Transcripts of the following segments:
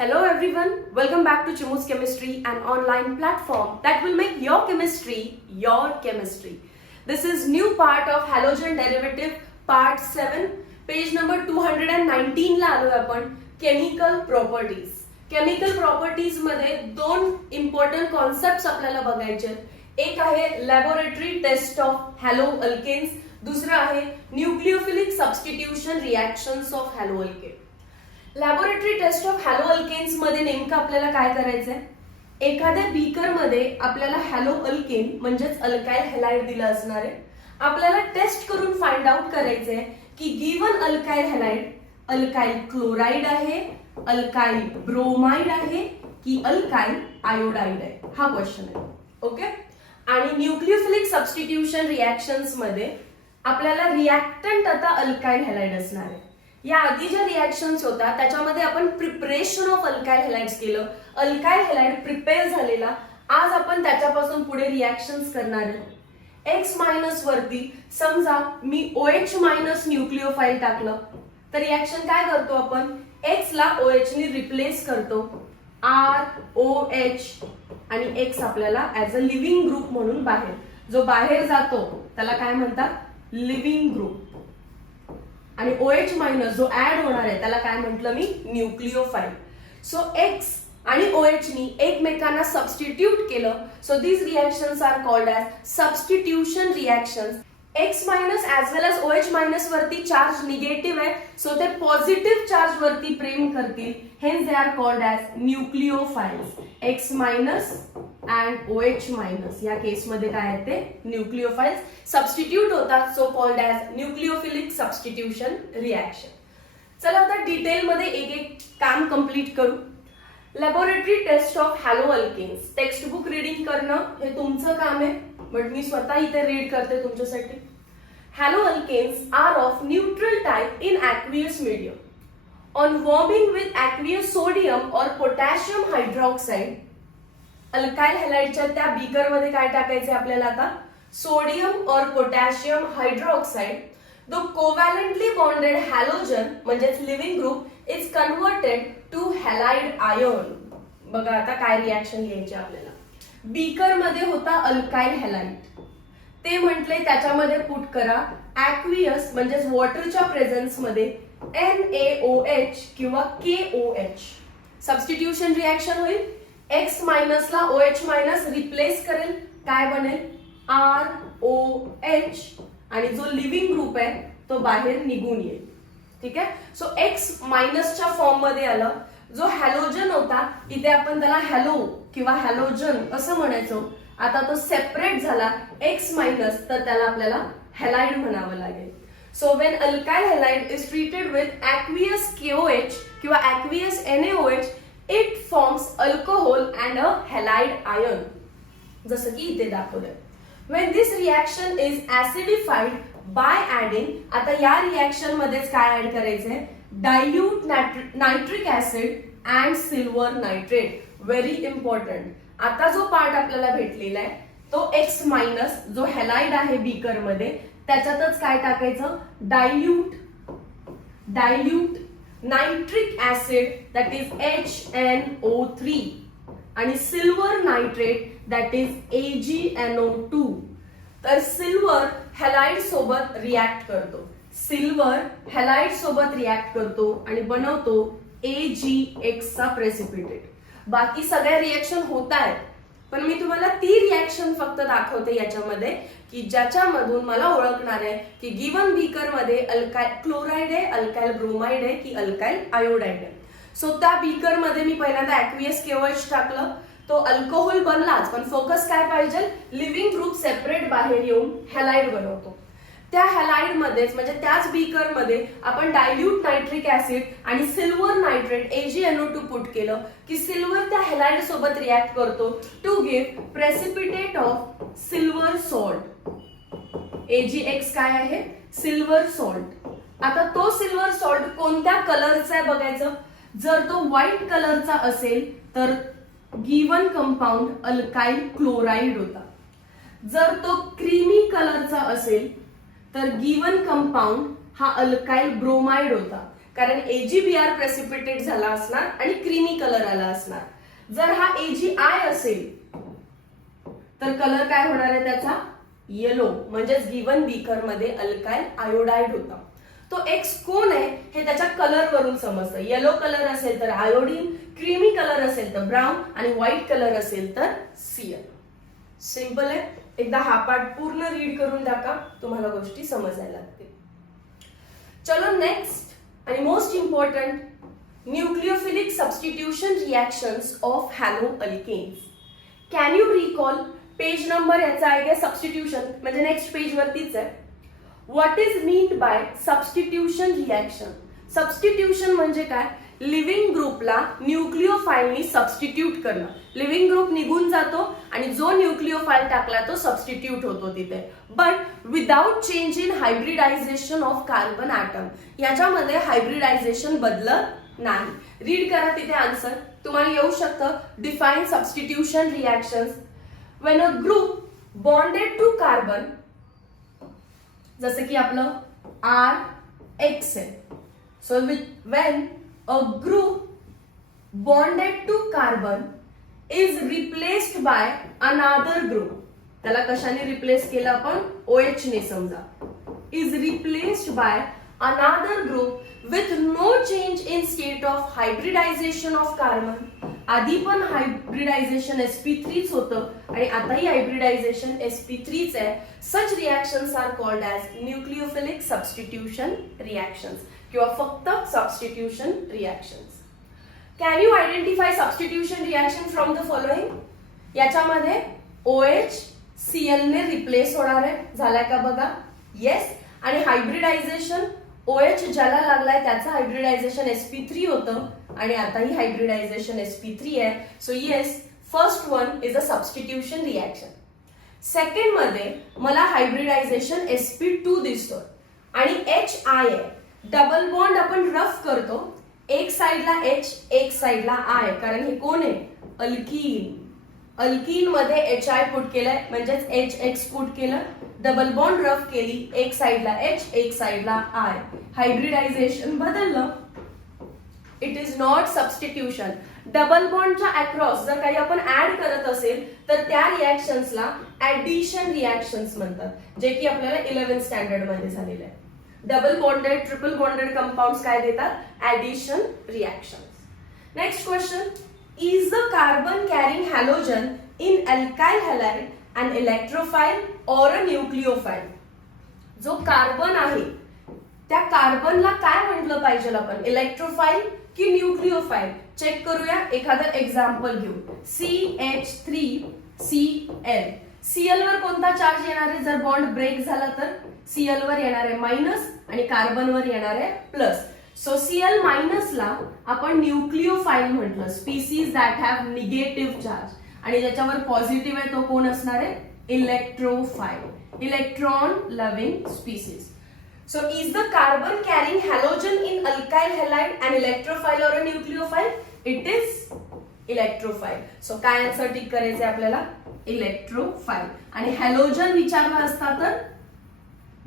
Hello everyone, welcome back to Chimu's Chemistry, an online platform that will make your chemistry your chemistry. This is new part of halogen derivative part 7, page number 219 ला आलोय आपण chemical properties. Chemical properties मध्ये दोन important concepts आपल्याला बघायचे. एक आहे laboratory test of halo alkanes, दुसरा आहे nucleophilic substitution reactions of halo alkane. Laboratory test of halo alkanes मध्ये नेमकं आपल्याला काय करायचंय, एखाद्या बीकर मध्ये आपल्याला हॅलो अल्केन म्हणजेच अल्काइल हॅलाइड दिलं असणार आहे. आपल्याला टेस्ट करून फाइंड आउट करायचंय की given alkyl halide alkyl chloride आहे, अल्काइल ब्रोमाइड आहे की अल्काइल आयोडाइड आहे. हा क्वेश्चन आहे. ओके. आणि न्यूक्लियोफिलिक सबस्टिट्यूशन रिएक्शन्स मध्ये आपल्याला रिएक्टंट आता अल्काइल हॅलाइड असणार आहे. या आधी ज्या रिएक्शन्स होता त्याच्यामध्ये आपण प्रिपरेशन ऑफ अल्काइल हॅलाइड्स केलं. अल्काइल हॅलाइड प्रिपेअर झालेला, आज आपण त्याच्यापासून पुढे रिएक्शन्स करणार आहे. एक्स मायनस वरती समजा मी OH मायनस न्यूक्लिओफाइल टाकलं तर रिएक्शन काय करतो आपण, एक्स ला OH ने रिप्लेस करतो. ROH आणि एक्स आपल्याला ऍज अ लिव्हिंग ग्रुप म्हणून बाहेर, जो बाहेर जातो त्याला काय म्हणतात, लिव्हिंग ग्रुप. आणि OH मायनस जो ऍड होणार आहे त्याला काय म्हटलं मी, न्यूक्लिओफाइल. सो एक्स आणि OH नी एकमेकांना सबस्टिट्यूट केलं. So these reactions are called as substitution reactions. X minus as well as OH minus वरती चार्ज निगेटिव्ह आहे, सो ते पॉझिटिव्ह चार्ज वरती प्रेम करतील. Hence they are called as nucleophiles. X minus and OH minus या केसमध्ये काय आहे ते न्यूक्लिओफाइल्स. सबस्टिट्यूट होतात, so called as nucleophilic substitution reaction. चला आता डिटेल मध्ये एक एक काम कंप्लीट करू. Laboratory test of halo alkanes. Text book reading करणं हे तुमचं काम आहे, बट मी स्वतः इथे रीड करते तुमच्यासाठी. Halo alkanes are of neutral type in aqueous medium. On warming with aqueous sodium or potassium hydroxide, alkyl हॅलाइडच्या त्या बीकर मध्ये काय टाकायचे आपल्याला आता, सोडियम और potassium hydroxide. The covalently bonded halogen म्हणजेच leaving group is converted to halide ion. बघा आता काय रिएक्शन घ्यायची आपल्याला. बीकर मध्ये होता अल्काइल हॅलाइड, ते म्हटले त्याच्यामध्ये पुट करा ऍक्वियस म्हणजेच वॉटरच्या प्रेझेन्स मध्ये NaOH किंवा KOH. सबस्टिट्यूशन रिएक्शन होईल. एक्स मायनस ला OH मायनस रिप्लेस करेल, काय बनेल ROH आणि जो लिव्हिंग ग्रुप आहे तो बाहेर निघून येईल. ठीक आहे. सो एक्स मायनसच्या फॉर्म मध्ये आलं. जो हॅलोजन होता इथे आपण त्याला हॅलो किंवा हॅलोजन असं म्हणायचो, आता तो सेपरेट झाला एक्स मायनस, तर त्याला आपल्याला हॅलाइड म्हणावं लागेल. So when alkyl halide is treated with aqueous KOH किंवा aqueous NaOH, it forms alcohol and a halide ion, जसं की इथे दाखवलंय. When this reaction is acidified by adding, आता या रिएक्शन मध्येच काय ऍड करायचंय, dilute nitric acid and silver nitrate. Very important. आता जो पार्ट आपल्याला भेटलेला आहे तो एक्स मायनस जो हॅलाइड आहे बीकर मध्ये, त्याच्यातच काय टाकायचं, dilute nitric acid that is HNO3 आणि silver nitrate that is AgNO2. तर सिल्वर हॅलाइड सोबत रिएक्ट करतो, सिल्वर हॅलाइड सोबत रिएक्ट करतो आणि बनवतो AgX चा प्रेसिपिटेट. बाकी सगळ्या रिएक्शन होत आहेत, पण मी तुम्हाला ती रिएक्शन फक्त दाखवते याच्यामध्ये की ज्याच्यामधून मला ओळखणार आहे की गिवन बीकर मध्ये अल्काइल क्लोराइड आहे, अल्काइल ब्रोमाइड आहे की अल्काइल आयोडाइड आहे. सो त्या बीकर मध्ये मी पहिल्यांदा aqueous KOH टाकलं, तो अल्कोहोल बनलाच, पण फोकस काय पाहिजे, लिव्हिंग ग्रुप सेपरेट बाहेर येऊन हॅलाइड बनवतो. त्या हॅलाइड मध्येच म्हणजे त्याच बीकर मध्ये आपण डायल्यूट नायट्रिक ऍसिड आणि सिल्वर नायट्रेट AgNO2 पुट केलं की सिल्वर त्या हॅलाइड सोबत रिएक्ट करतो to give precipitate of silver salt. AgX काय आहे, सिल्वर सॉल्ट. आता तो सिल्वर सॉल्ट कोणत्या कलरचा आहे बघायचं. जर तो व्हाईट कलरचा असेल तर गिवन कंपाऊंड अल्काइल क्लोराइड होता. जर तो क्रीमी कलरचा असेल तर गिवन कंपाऊंड हा अल्काइल ब्रोमाइड होता. कारण AgBr प्रेसिपिटेट झाला असणार आणि क्रीमी कलर आला असणार. जर हा AgI असेल तर कलर काय होणार आहे त्याचा? येलो. म्हणजेच गिवन बीकर मध्ये अल्काइल आयोडाइड होता. तो X कोण आहे हे त्याच्या कलर वरून समजतं. येलो कलर असेल तर आयोडीन, क्रीमी कलर असेल तर ब्राऊन आणि व्हाईट कलर असेल तर Cl. सिंपल आहे. एकदा हा पार्ट पूर्ण रीड करून टाका, तुम्हाला गोष्टी समजायला लागतील. चलो नेक्स्ट आणि most important, nucleophilic substitution reactions of haloalkanes. Can you recall? Page number याचा आहे सबस्टिट्यूशन म्हणजे नेक्स्ट पेज वरतीच आहे. What is meant by substitution reaction? Substitution म्हणजे काय? लिव्हिंग ग्रुपला न्यूक्लिओफाइलनी सबस्टिट्यूट करणं. लिव्हिंग ग्रुप निघून जातो आणि जो न्यूक्लिओफाइल टाकला तो सबस्टिट्यूट होतो तिथे, but without change in hybridisation of carbon atom. याच्यामध्ये हायब्रिडायझेशन बदलत नाही. रीड करा तिथे आन्सर तुम्हाला येऊ शकतं. Define substitution reactions. When a group bonded to carbon, जसं की आपलं RX आहे. So when a group bonded to carbon is replaced by another group. त्याला कशाने रिप्लेस केलं आपण? OH ने समजा. is replaced by another group with no change in state of hybridization of carbon. आधी पण हायब्रिडायझेशन sp3 च होतं आणि आताही हायब्रिडायझेशन sp3 च आहे. such reactions are called as nucleophilic substitution reactions किंवा फक्त substitution reactions. Can you identify substitution reaction from the following? याच्यामध्ये OH Cl ने रिप्लेस होणार आहे. झालाय का बघा? येस. आणि हायब्रिडायझेशन OH ज्याला लागलाय त्याचं हायब्रिडायझेशन sp3 होतं आणि आताही हायब्रिडायझेशन sp3 आहे. So yes, first one is a substitution reaction. Second मध्ये मला हायब्रिडायझेशन sp2 दिसतो आणि HI आहे. डबल बॉन्ड आपण रफ करतो. एक साइडला H, एक साइडला I, कारण हे कोण आहे? अल्कीन. अल्कीन मध्ये HI पुट केलंय म्हणजेच HX पुट केलं. डबल बॉन्ड रफ केली. एक साइडला H, एक साइडला I. हायब्रिडायझेशन बदललं. It is not substitution. Double बॉन्डच्या अक्रॉस जर काही आपण ऍड करत असेल तर त्या रिएक्शन्सला ऍडिशन रिएक्शन्स म्हणतात, जे की आपल्याला 11th स्टँडर्ड मध्ये झालेलं आहे. Double bonded, triple bonded compounds काय देतात? Addition reactions. Next question, is the carbon carrying halogen in alkyl halide an electrophile or a nucleophile? जो कार्बन आहे त्या कार्बनला काय म्हटलं पाहिजे आपण? इलेक्ट्रोफाइल की न्यूक्लियोफाइल? चेक करूया. एखादं एक्झाम्पल घेऊ. CH3Cl. Cl वर कोणता चार्ज येणार आहे? जर बॉन्ड ब्रेक झाला तर Cl वर येणार आहे मायनस आणि कार्बन वर येणार आहे प्लस. सो Cl मायनस ला आपण न्यूक्लियोफाइल म्हटलं. Species that have negative charge. आणि ज्याच्यावर पॉझिटिव्ह आहे तो कोण असणार आहे? Electrophile. Electron loving species. So is the carbon carrying halogen in alkyl halide an electrophile or a nucleophile? It is electrophile. So काय आन्सर टिक करायचंय आपल्याला? इलेक्ट्रोफाइल. आणि हॅलोजन विचारला असता तर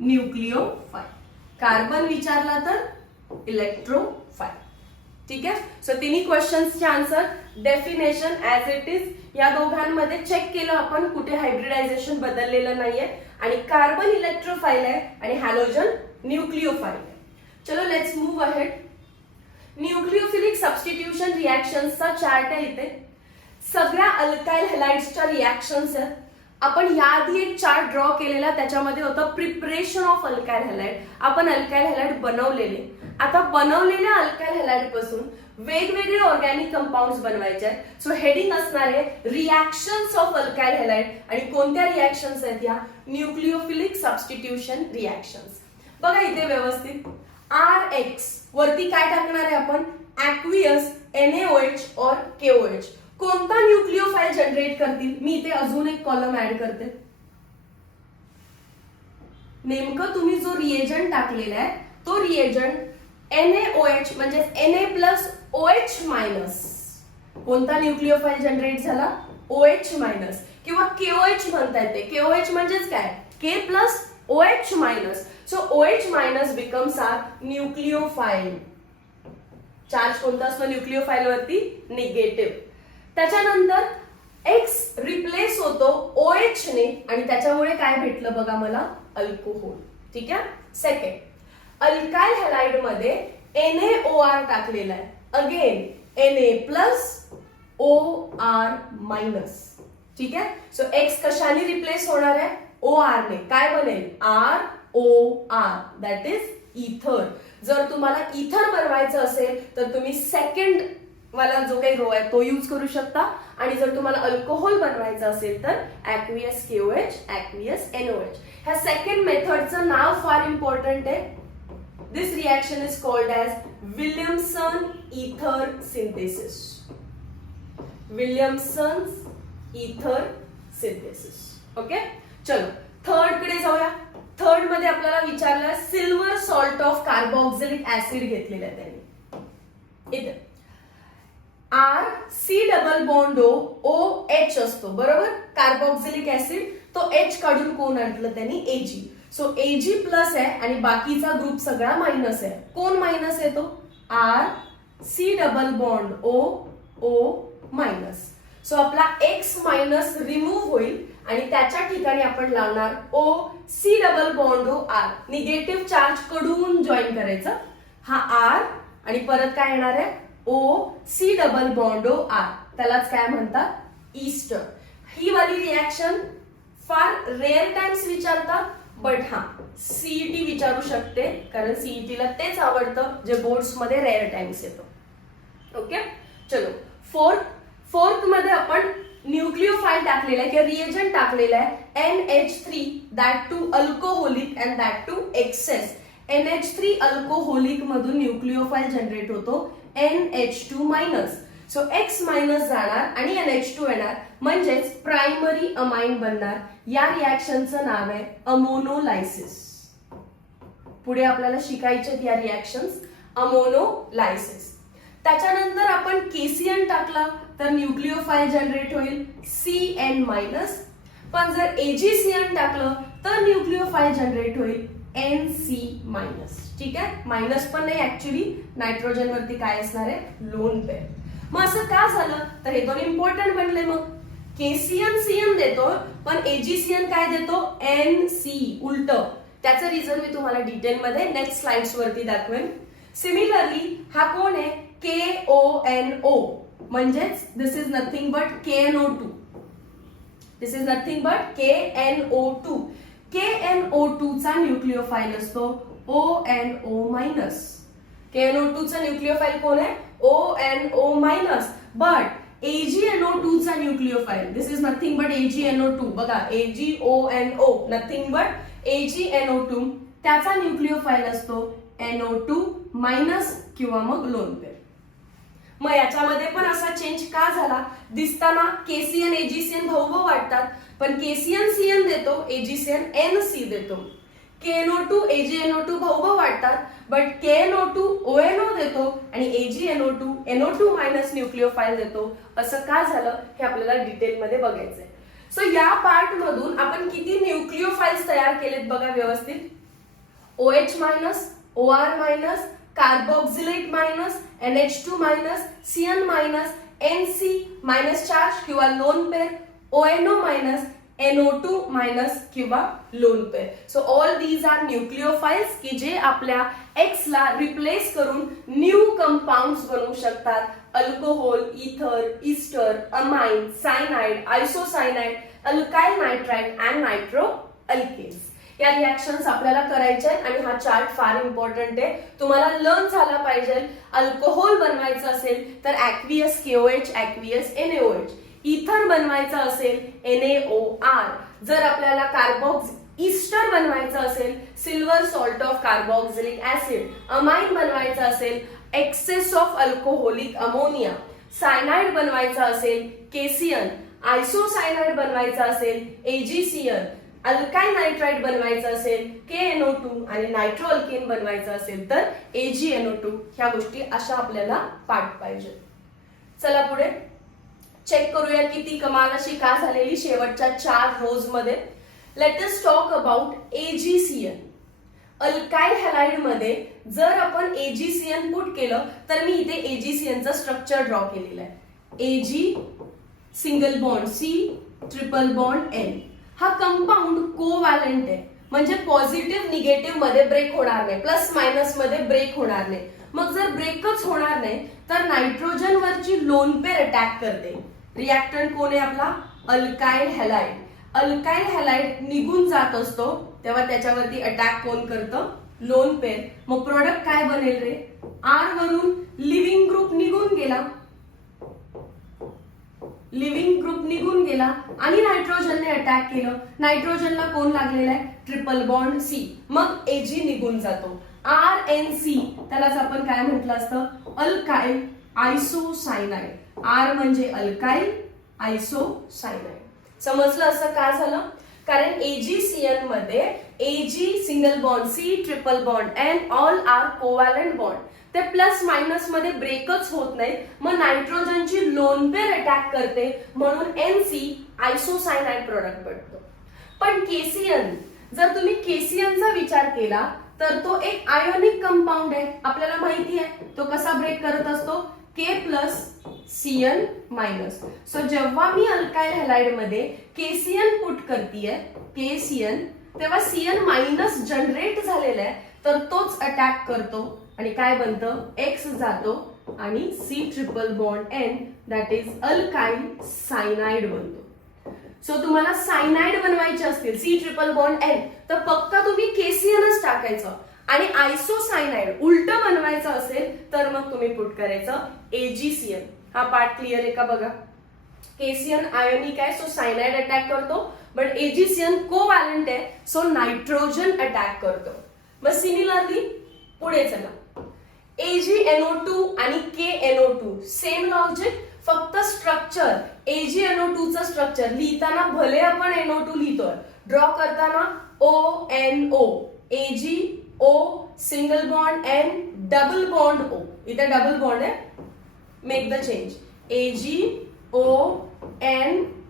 न्यूक्लियोफाइल. कार्बन विचारला तर इलेक्ट्रोफाइल. ठीक आहे. सो तिन्ही क्वेश्चन्सचे answer, definition as it is. या दोघांमध्ये चेक केलं आपण कुठे हायब्रिडायझेशन बदललेलं नाहीये आणि कार्बन इलेक्ट्रोफाइल आहे आणि हॅलोजन न्यूक्लियोफाइल आहे. चलो let's move ahead. Nucleophilic substitution रिएक्शन्सचा चार्ट आहे इथे. सगळ्या अल्काइल हॅलाइड्सच्या रिएक्शन्स आहेत. आपण याआधी एक चार्ट ड्रॉ केलेला, त्याच्यामध्ये होतं प्रिपरेशन ऑफ अल्काइल हॅलाइड. आपण अल्काइल हॅलाइड बनवलेले. आता बनवलेल्या अल्काइल हॅलाइड पासून वेगवेगळे ऑर्गॅनिक कंपाऊंड्स बनवायचे आहेत. सो हेडिंग असणार आहे रिएक्शन्स ऑफ अल्काइल हॅलाइड. आणि कोणत्या रिएक्शन्स आहेत या? Nucleophilic substitution reactions. बघा इथे व्यवस्थित. RX वरती काय टाकणार आहे आपण? ऍक्वियस NaOH और KOH. कोणता न्यूक्लियोफाइल जनरेट करतील? मी इथे अजून एक कॉलम ऍड करते. नेमकं तुम्ही जो रिएजंट टाकलेला आहे तो रिएजंट NaOH म्हणजे Na+OH- कोणता न्यूक्लियोफाइल जनरेट झाला? OH- किंवा KOH म्हणता येते. KOH म्हणजेच काय? K+OH-. So OH- becomes our nucleophile. Charge कोणता असतो न्यूक्लिओफाईल वरती? निगेटिव्ह. त्याच्यानंतर एक्स रिप्लेस होतो OH ने आणि त्याच्यामुळे काय भेटलं बघा मला? अल्कोहोल. ठीक आहे. सेकंड, अल्काइल हॅलाइड मध्ये NaOR टाकलेला आहे. Again Na+OR-. ठीक आहे. सो एक्स कशाने रिप्लेस होणार आहे? OR ने. काय बनेल? ROR, दॅट इज इथर. जर तुम्हाला इथर बनवायचं असेल तर तुम्ही सेकंड वाला जो काही रो आहे तो यूज करू शकता आणि जर तुम्हाला अल्कोहोल बनवायचं असेल तर aqueous KOH, aqueous NOH. ह्या सेकंड मेथडचं नाव फार इम्पॉर्टंट आहे. This reaction is called as Williamson ether synthesis. Williamson ether synthesis. Okay. चलो थर्ड कडे जाऊया. थर्ड मध्ये आपल्याला विचारलं silver salt of carboxylic acid घेतलेलं आहे त्यांनी. इथे RC≡OH असतो बरोबर. कार्बोक्सिलिक ऍसिड तो H काढून कोण आणलं त्यांनी? Ag. सो Ag प्लस आहे आणि बाकीचा ग्रुप सगळा मायनस आहे. कोण मायनस आहे तो? RC≡OO-. सो आपला X मायनस रिमूव्ह होईल आणि त्याच्या ठिकाणी आपण लावणार OC≡OR. निगेटिव्ह चार्ज कडून जॉईन करायचं. हा R आणि परत काय येणार आहे? OC≡OR. त्यालाच काय म्हणतात? ईस्टर. ही वाली रिएक्शन फार रेअर टाइम्स विचारतात, बट हा सीईटी विचारू शकते कारण सीईटीला तेच आवडतं जे बोर्ड्स मध्ये रेअर टाइम्स येतो. ओके. चलो फोर्थ मध्ये आपण न्यूक्लिओफाईल टाकलेला आहे किंवा रिएजंट टाकलेला आहे NH3, that too alcoholic and that too excess. NH3 alcoholic मधून न्यूक्लिओफाईल जनरेट होतो NH2-. सो X मायनस जाणार आणि NH2 येणार म्हणजेच प्रायमरी अमाइन बनणार. या रिएक्शनचं नाव आहे अमोनोलायसिस. पुढे आपल्याला शिकायचे या रिएक्शन्स अमोनोलायसिस. त्याच्यानंतर आपण केसीएन टाकला तर न्यूक्लिओफाईल जनरेट होईल CN-. पण जर AgCN टाकलं तर न्यूक्लिओफाईल जनरेट होईल NC-. ठीक आहे. मायनस पण नाही, ऍक्च्युली नायट्रोजन वरती काय असणार आहे? Lone pair. मग असं का झालं तर हे दोन इम्पॉर्टंट बनले. मग केसीएन CN देतो पण AgCN काय देतो? NC. उलट. त्याचं रिझन मी तुम्हाला डिटेल मध्ये नेक्स्ट स्लाइड्स वरती दाखवेन. सिमिलरली हा कोण आहे? KONO म्हणजेच this is nothing but KNO2. This is nothing but KNO2. KNO2 चा न्यूक्लिओफाईल असतो ONO-. KNO2 चा न्यूक्लिओफाईल कोण आहे? ONO-. बट AgNO2 चा nucleophile this is nothing but AgNO2. बघा AgONO नथिंग बट AgNO2. त्याचा न्यूक्लिओफाईल असतो NO2- किंवा मग लोन पेअर. मग याच्यामध्ये पण असा चेंज का झाला? दिसताना KCN AgCN भाऊ वाटतात पण KCN CN देतो, AgCN NC देतो. KNO2 AgNO2 भाऊ वाटतात बट KNO2 ONO देतो आणि AgNO2 NO2- न्यूक्लिओफाईल देतो. असं का झालं हे आपल्याला डिटेल मध्ये बघायचंय. सो या पार्ट मधून आपण किती न्यूक्लिओफाईल्स तयार केलेत बघा व्यवस्थित. OH-, OR-, carboxylate minus, NH2-, CN-, NC- charge किंवा लोन पेअर, ONO-, NO2- किंवा lone pair. So all these are nucleophiles की जे आपल्या X ला रिप्लेस करून न्यू कंपाउंड्स बनवू शकतात. Alcohol, ether, ester, amine, cyanide, isocyanide, alkyl nitride and nitro alkanes. या रिएक्शन्स आपल्याला करायचे आहेत आणि हा चार्ट फार इम्पॉर्टंट आहे. तुम्हाला लर्न झाला पाहिजे. अल्कोहोल बनवायचं असेल तर aqueous KOH, aqueous NaOH. इथर बनवायचं असेल NaOR. जर आपल्याला ईस्टर बनवायचं असेल silver salt of carboxylic acid. Amine बनवायचं असेल excess of alcoholic ammonia. Cyanide बनवायचं असेल KCN. आयसोसायनाइड बनवायचं असेल AgCN. अल्काइल नायट्राइड बनवायचं असेल KNO2 आणि नायट्रो अल्केन बनवायचं असेल तर AgNO2. ह्या गोष्टी अशा आपल्याला पाठ पाहिजे. चला पुढे चेक करूया किती कमाल अशी का झालेली शेवटच्या 4 रोज मध्ये. Let us talk about AgCN. Alkyl halide मध्ये जर आपण AgCN पुट केलं तर मी इथे AgCN चं स्ट्रक्चर ड्रॉ केलेलं आहे. Ag single bond C triple bond N. हा कंपाऊंड कोव्हॅलंट आहे, म्हणजे पॉझिटिव्ह निगेटिव्ह मध्ये ब्रेक होणार नाही, प्लस मायनस मध्ये ब्रेक होणार नाही. मग जर ब्रेकच होणार नाही तर नायट्रोजन वरची लोन पेर अटॅक करते. रिएक्टंट कोण आहे आपला? Alkyl halide. अल्काइल हॅलाइड निघून जात असतो तेव्हा त्याच्यावरती अटॅक कोण करतं? लोन पेर. मग प्रोडक्ट काय बनेल रे? R वरून लिव्हिंग ग्रुप निघून गेला, लिव्हिंग ग्रुप निघून गेला आणि नायट्रोजनने अटॅक केलं. नायट्रोजनला कोण लागलेला आहे? Triple bond C. मग Ag निघून जातो. RNC त्यालाच आपण काय म्हटलं असतं? Alkyl isocyanide. R म्हणजे अल्काइल, आयसोसायनाइड. समजलं असं का झालं? कारण AgCN मध्ये Ag single bond C triple bond N all are covalent bond. ते प्लस मायनस मध्ये ब्रेकच होत नाही, मग नायट्रोजनची लोन पेर अटॅक करते म्हणून NC आयसोसायनाइड प्रोडक्ट बनतो. पण KCN, जर तुम्ही KCNचा विचार केला तर तो एक आयोनिक कंपाऊंड आहे. आपल्याला माहिती आहे तो कसा ब्रेक करत असतो? K plus Cn minus. So जेव्हा मी अल्काइल हॅलाइड मध्ये KCN पुट करतीये, KCN, तेव्हा Cn मायनस जनरेट झालेला आहे तर तोच अटॅक करतो आणि काय बनतं? X जातो आणि C triple bond N that is alkyl cyanide बनतो. सो तुम्हाला सायनाइड बनवायचे असतील C ट्रिपल बॉन्ड N तर पक्का तुम्ही KCNच टाकायचं, आणि आयसोसायनाइड उलट बनवायचं असेल तर मग तुम्ही पुट करायचं AgCN. हा पार्ट क्लिअर आहे का बघा? KCN आयोनिक आहे सो सायनाइड अटॅक करतो, बट AgCN कोव्हॅलंट आहे सो नायट्रोजन अटॅक करतो. मग सिमिलरली पुढे चला, AgNO2 आणि KNO2 सेम लॉजिक, फक्त स्ट्रक्चर AgNO2 चं स्ट्रक्चर लिहिताना भले आपण NO2 लिहितोय, ड्रॉ करताना ONO, AgO single bond N double bond O. इथे डबल बॉन्ड आहे, make the change. AgON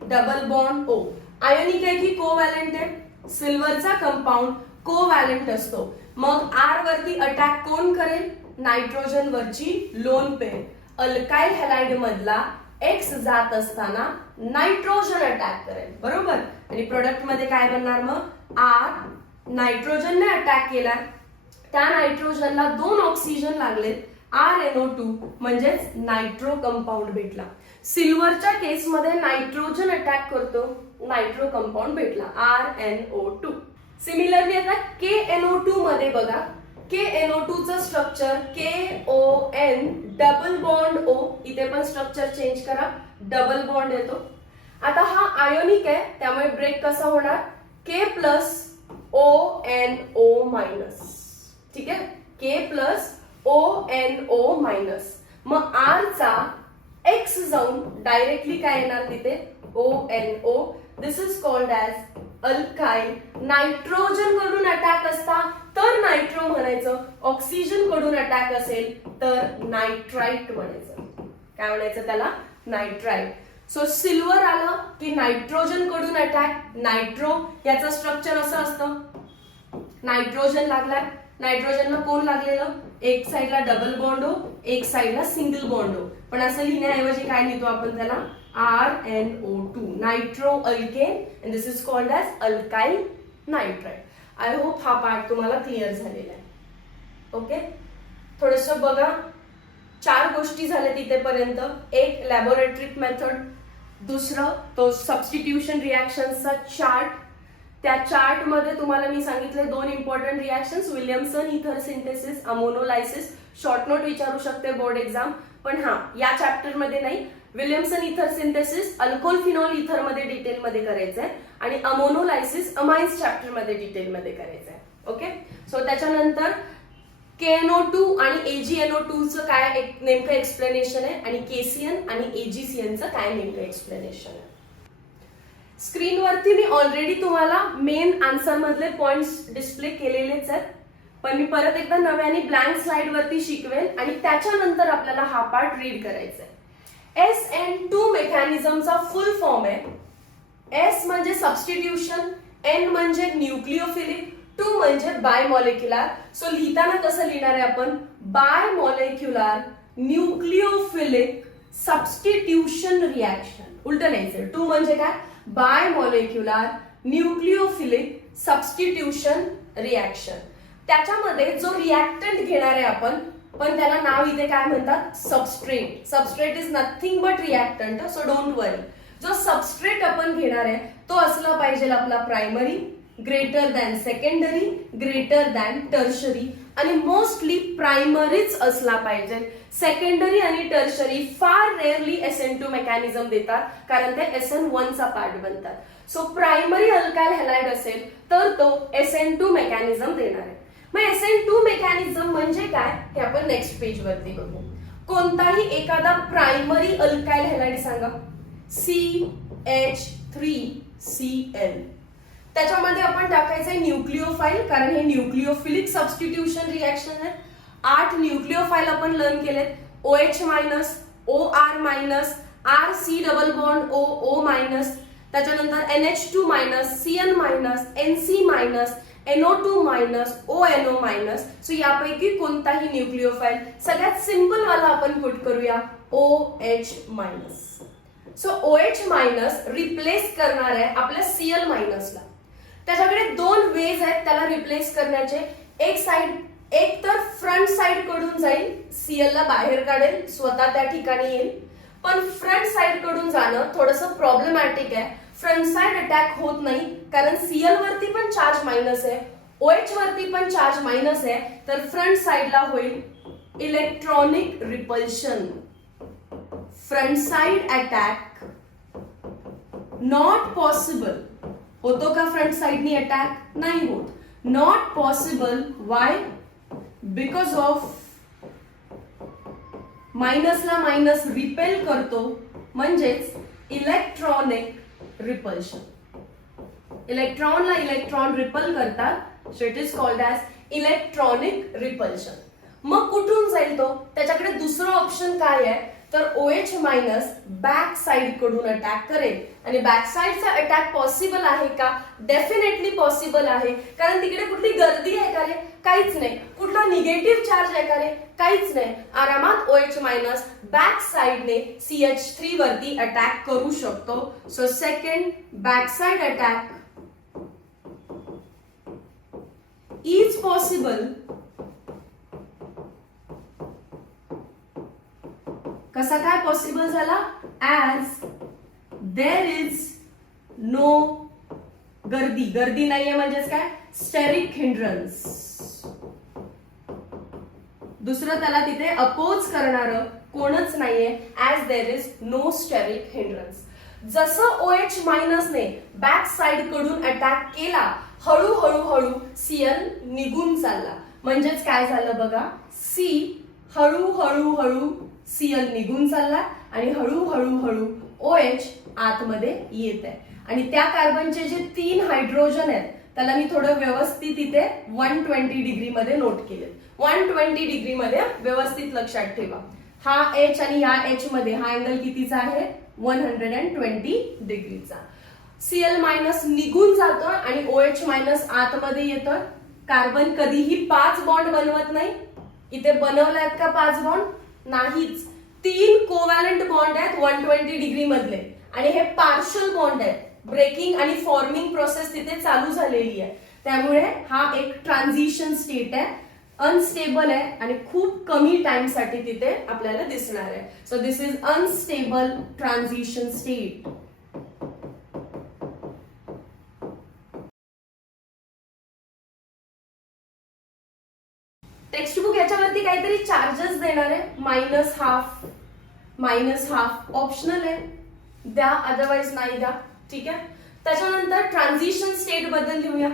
double bond O. Ionic आहे की कोव्हॅलंट आहे? सिल्वरचा कंपाऊंड कोव्हॅलंट असतो. मग R वरती अटॅक कोण करेल? नायट्रोजन वरची लोन पेर. अल्काइल हॅलाइड मधला X जात असताना नायट्रोजन अटॅक करेल, बरोबर? आणि प्रोडक्ट मध्ये काय बनणार? मग R नायट्रोजनने अटॅक केला, त्या नायट्रोजनला 2 ऑक्सिजन लागलेत, RNO2 म्हणजेच नायट्रो कंपाऊंड भेटला. सिल्वरच्या केसमध्ये नायट्रोजन अटॅक करतो, नायट्रो कंपाऊंड भेटला RNO2. सिमिलरली आता KNO2 मध्ये बघा, KNO2 चं structure KON double bond O. इथे पण स्ट्रक्चर चेंज करा, डबल बॉन्ड येतो. आता हा आयोनिक आहे त्यामुळे ब्रेक कसा होणार? K plus ONO minus. ठीक आहे, K प्लस ONO मायनस. मग R चा X जाऊन डायरेक्टली काय येणार तिथे? ONO. This is called as alkyl. Nitrogen कडून अटॅक असता तर नायट्रो म्हणायचं, ऑक्सिजन कडून अटॅक असेल तर नायट्राइट म्हणायचं. काय म्हणायचं त्याला? नायट्राइट. सो सिल्वर आलं की नायट्रोजन कडून अटॅक, नायट्रो. याचं स्ट्रक्चर असं असतं, नायट्रोजन लागला, नायट्रोजनला कोण लागलेलं? एक साइडला डबल बॉन्ड हो, एक साइडला सिंगल बॉन्ड हो. पण असं लिहिण्याऐवजी काय लिहितो आपण त्याला? RNO2 nitro alkane, and this is called as alkyl nitrite. I hope हा पार्ट तुम्हाला क्लिअर झालेला आहे. ओके, थोडस बघा, 4 गोष्टी झाल्या तिथेपर्यंत. एक लॅबोरेटरी मेथड, दुसरं तो सबस्टिट्यूशन रिॲक्शनचा चार्ट. त्या चार्ट मध्ये तुम्हाला मी सांगितले 2 इम्पॉर्टंट रिॲक्शन्स, विलियमसन इथर सिंथेसिस, अमोनोलायसिस. शॉर्ट नोट विचारू शकते बोर्ड एक्झाम, पण हा या चॅप्टर मध्ये नाही. विलियमसन इथर सिंथेसिस अल्कोहोल फिनॉल इथर मध्ये डिटेल मध्ये करायचंय आणि अमोनोलायसिस अमाइन्स चॅप्टर मध्ये डिटेल मध्ये करायचंय. ओके, सो त्याच्यानंतर KNO2 आणि AgNO2 चं काय नेमकं एक्सप्लेनेशन आहे आणि KCN आणि AgCN चं काय नेमकं एक्सप्लेनेशन आहे. स्क्रीनवरती मी ऑलरेडी तुम्हाला मेन आन्सर मधले पॉइंट्स डिस्प्ले केलेलेच आहेत, पण मी परत एकदा नव्याने ब्लँक स्लाइड वरती शिकवेन आणि त्याच्यानंतर आपल्याला हा पार्ट रीड करायचा आहे. SN2 मेकॅनिझमचा फुल फॉर्म आहे. S म्हणजे सबस्टिट्यूशन, N म्हणजे न्यूक्लिओफिलिक, टू म्हणजे बाय मॉलिक्युलर. सो लिहिताना कसं लिहिणार आहे आपण, bimolecular nucleophilic substitution reaction. उलट लिहायचं. टू म्हणजे काय, bimolecular nucleophilic substitution reaction. त्याच्यामध्ये जो रिॲक्टंट घेणार आहे आपण, पण त्याला नाव इथे काय म्हणतात, substrate. Substrate is nothing but reactant, so don't worry. जो सबस्ट्रेट आपण घेणार आहे तो असला पाहिजे आपला primary, greater than secondary, greater than tertiary, आणि मोस्टली प्रायमरीच असला पाहिजे. सेकंडरी आणि टर्शरी फार रेअरली SN2 मेकॅनिझम देतात, कारण ते SN1 चा पार्ट बनतात. सो प्रायमरी अल्काइल हॅलाइड असेल तर तो SN2 मेकॅनिझम देणार आहे. मग SN2 मेकॅनिझम म्हणजे काय हे आपण नेक्स्ट पेज वरती बघू. कोणताही एखादा प्रायमरी अल्काइल हॅलाइड सांगा. CH3Cl. त्याच्यामध्ये आपण टाकायचंय न्यूक्लिओफाईल, कारण हे न्यूक्लिओफिलिक सबस्टिट्यूशन रिॲक्शन आहे. 8 न्यूक्लिओफाईल आपण लर्न केलेत. OH minus, OR minus, RC double bond O minus, त्याच्यानंतर NH2 minus, CN minus, NC minus, NO2 minus, ONO minus. So यापैकी कोणताही न्यूक्लिओफाईल, सगळ्यात सिंपल वाला आपण पुट करूया OH minus. So OH minus replace करणार आहे आपल्या Cl मायनसला. त्याच्याकडे 2 वेज आहेत त्याला रिप्लेस करण्याचे. एक तर फ्रंट साइड कडून जाईल, Cl ला बाहेर काढेल, स्वतः त्या ठिकाणी येईल. पण फ्रंट साइड कडून जाणं थोडंसं प्रॉब्लेमॅटिक आहे. फ्रंट साइड अटॅक होत नाही, कारण Cl वरती पण चार्ज मायनस आहे, OH वरती पण चार्ज मायनस आहे, तर फ्रंट साइडला होईल electronic repulsion. Front side attack not possible. होतो का फ्रंट साइडनी अटॅक? नाही होत. Not possible. Why? Because of मायनसला मायनस रिपेल करतो, म्हणजेच इलेक्ट्रॉनिक रिपल्शन. इलेक्ट्रॉनला इलेक्ट्रॉन रिपल करतात, so it is called as electronic repulsion. मग कुठून जाईल तो? त्याच्याकडे दुसरं ऑप्शन काय आहे, तर OH मायनस बॅक साइड कडून अटॅक करेल. आणि बॅक साइडचा अटॅक पॉसिबल आहे का? डेफिनेटली पॉसिबल आहे, कारण तिकडे कुठली गर्दी आहे का रे? काहीच नाही. कुठला निगेटिव्ह चार्ज आहे का रे? काहीच नाही. आरामात OH मायनस बॅक साइडने CH3 वरती अटॅक करू शकतो. So second, back side attack is possible. कसा काय पॉसिबल झाला? ॲज देर इज नो गर्दी. गर्दी नाहीये म्हणजेच काय? Steric hindrance. दुसरं त्याला तिथे अपोज करणारं कोणच नाहीये, as there is no steric hindrance. जसं OH मायनसने बॅक साइड कडून अटॅक केला, हळूहळू Cl निघून चालला. म्हणजेच काय झालं बघा, हळूहळू Cl निघून चालला आणि हळूहळू OH आतमध्ये येत आहे. आणि त्या कार्बनचे जे 3 हायड्रोजन आहेत त्याला मी थोडं व्यवस्थित इथे 120 डिग्री मध्ये नोट केले. 120 डिग्री मध्ये व्यवस्थित लक्षात ठेवा. हा H आणि या H मध्ये हा अँगल कितीचा आहे? 120 डिग्रीचा. Cl मायनस निघून जातं आणि OH मायनस आतमध्ये येतं. कार्बन कधीही 5 बॉन्ड बनवत नाही. इथे बनवल्यात का 5 बॉन्ड? नाहीच. 3 कोव्हॅलंट बॉन्ड आहेत 120 डिग्री मधले, आणि हे पार्शल बॉन्ड आहेत. ब्रेकिंग आणि फॉर्मिंग प्रोसेस तिथे चालू झालेली आहे. त्यामुळे हा एक ट्रान्झिशन स्टेट आहे, अनस्टेबल आहे आणि खूप कमी टाइम साठी तिथे आपल्याला दिसणार आहे. So this is unstable transition state. Text book याच्यावरती काहीतरी चार्जेस देणार आहे. मायनस हाफ ऑप्शनल आहे, द्या, अदरवाइज नाही द्या. ठीक आहे. त्याच्यानंतर ट्रान्झिशन स्टेट बद्दल लिहूया.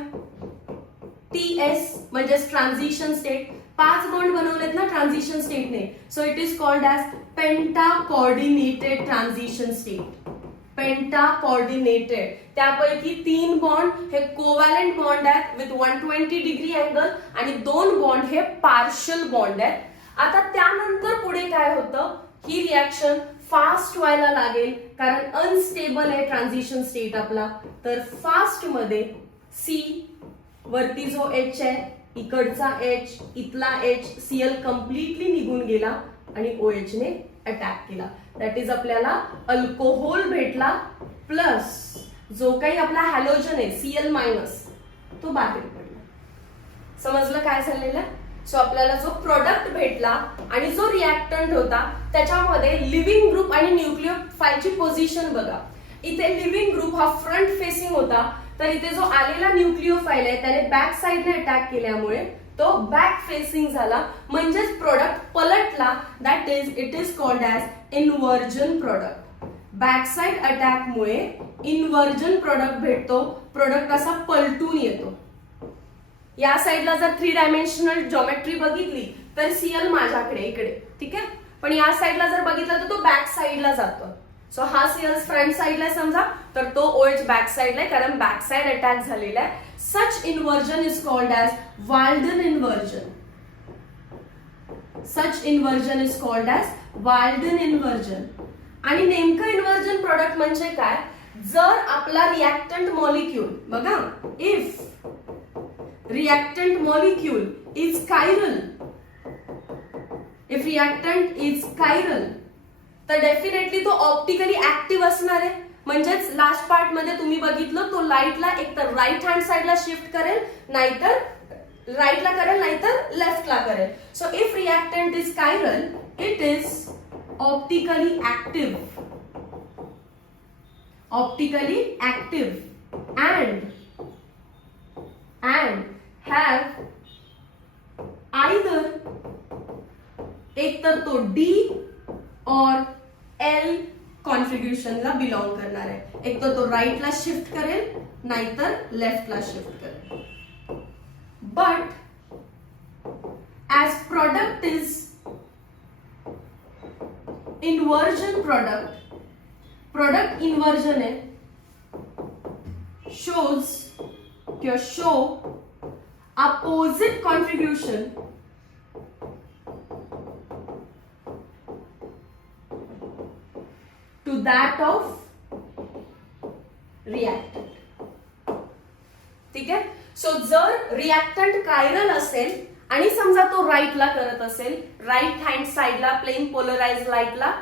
TS म्हणजे ट्रान्झिशन स्टेट. 5 बॉन्ड बनवलेत ना ट्रान्झिशन स्टेटने, so it is called as penta coordinated transition state. Penta coordinated. त्यापैकी 3 बॉन्ड हे कोव्हॅलंट बॉन्ड आहेत विथ 120 डिग्री अँगल, आणि 2 बॉन्ड हे पार्शल बॉन्ड आहेत. आता त्यानंतर पुढे काय होतं, ही रिॲक्शन फास्ट व्हायला लागेल, कारण अनस्टेबल आहे ट्रान्झिशन स्टेट आपला. तर फास्ट मध्ये वरती जो H आहे इकडचा H, इथला H, Cl कम्प्लिटली निघून गेला आणि OH ने अटॅक केला. दॅट इज आपल्याला अल्कोहोल भेटला प्लस जो काही आपला हॅलोजन आहे Cl मायनस तो बाहेर पडला. समजलं काय झालेलं? सो आपल्याला जो प्रोडक्ट भेटला आणि जो रिएक्टंट होता त्याच्यामध्ये लिव्हिंग ग्रुप आणि न्यूक्लिओफाईलची पोझिशन बघा. इथे लिव्हिंग ग्रुप हा फ्रंट फेसिंग होता, तर इथे जो आलेला न्यूक्लिओफाईल आहे त्याने बॅक साइडने अटॅक केल्यामुळे तो बॅक फेसिंग झाला, म्हणजेच प्रोडक्ट पलटला. That is it is called as inversion product. Back side attack मुळे इन्व्हर्जन प्रोडक्ट भेटतो. प्रोडक्ट असा पलटून येतो. या साइडला जर 3 डायमेन्शनल जॉमेट्री बघितली तर Cl माझ्याकडे इकडे, ठीक आहे, पण या साइडला जर बघितलं तर तो बॅक साइडला जातो. सो हा Cl फ्रंट साइडला समजा, तर तो OH बॅक साइडला आहे कारण बॅक साइड अटॅक झालेला आहे. Such inversion is called as Walden inversion. Such inversion is called as Walden inversion. आणि नेमकं इन्व्हर्जन प्रोडक्ट म्हणजे काय? जर आपला रिएक्टंट मॉलिक्यूल बघा, if reactant molecule is chiral, if reactant is chiral तर डेफिनेटली तो ऑप्टिकली ऍक्टिव्ह असणार आहे. म्हणजेच लास्ट पार्ट मध्ये तुम्ही बघितलं तो लाईटला एकतर राईट हँड साइडला शिफ्ट करेल, नाहीतर राईटला करेल, नाहीतर लेफ्टला करेल. So if reactant is chiral it is optically active and have either एक तर तो D और L कॉन्फिग्युरेशनला बिलॉंग करणार आहे. एक तर तो राईटला शिफ्ट करेल, नाहीतर लेफ्टला शिफ्ट करेल. But as product is inversion product inversion आहे, show opposite configuration to that of reactant. ठीक आहे. सो जर रिएक्टंट कायरल असेल आणि समजा तो राईटला करत असेल, राईट हँड साइडला प्लेन पोलराइज लाईटला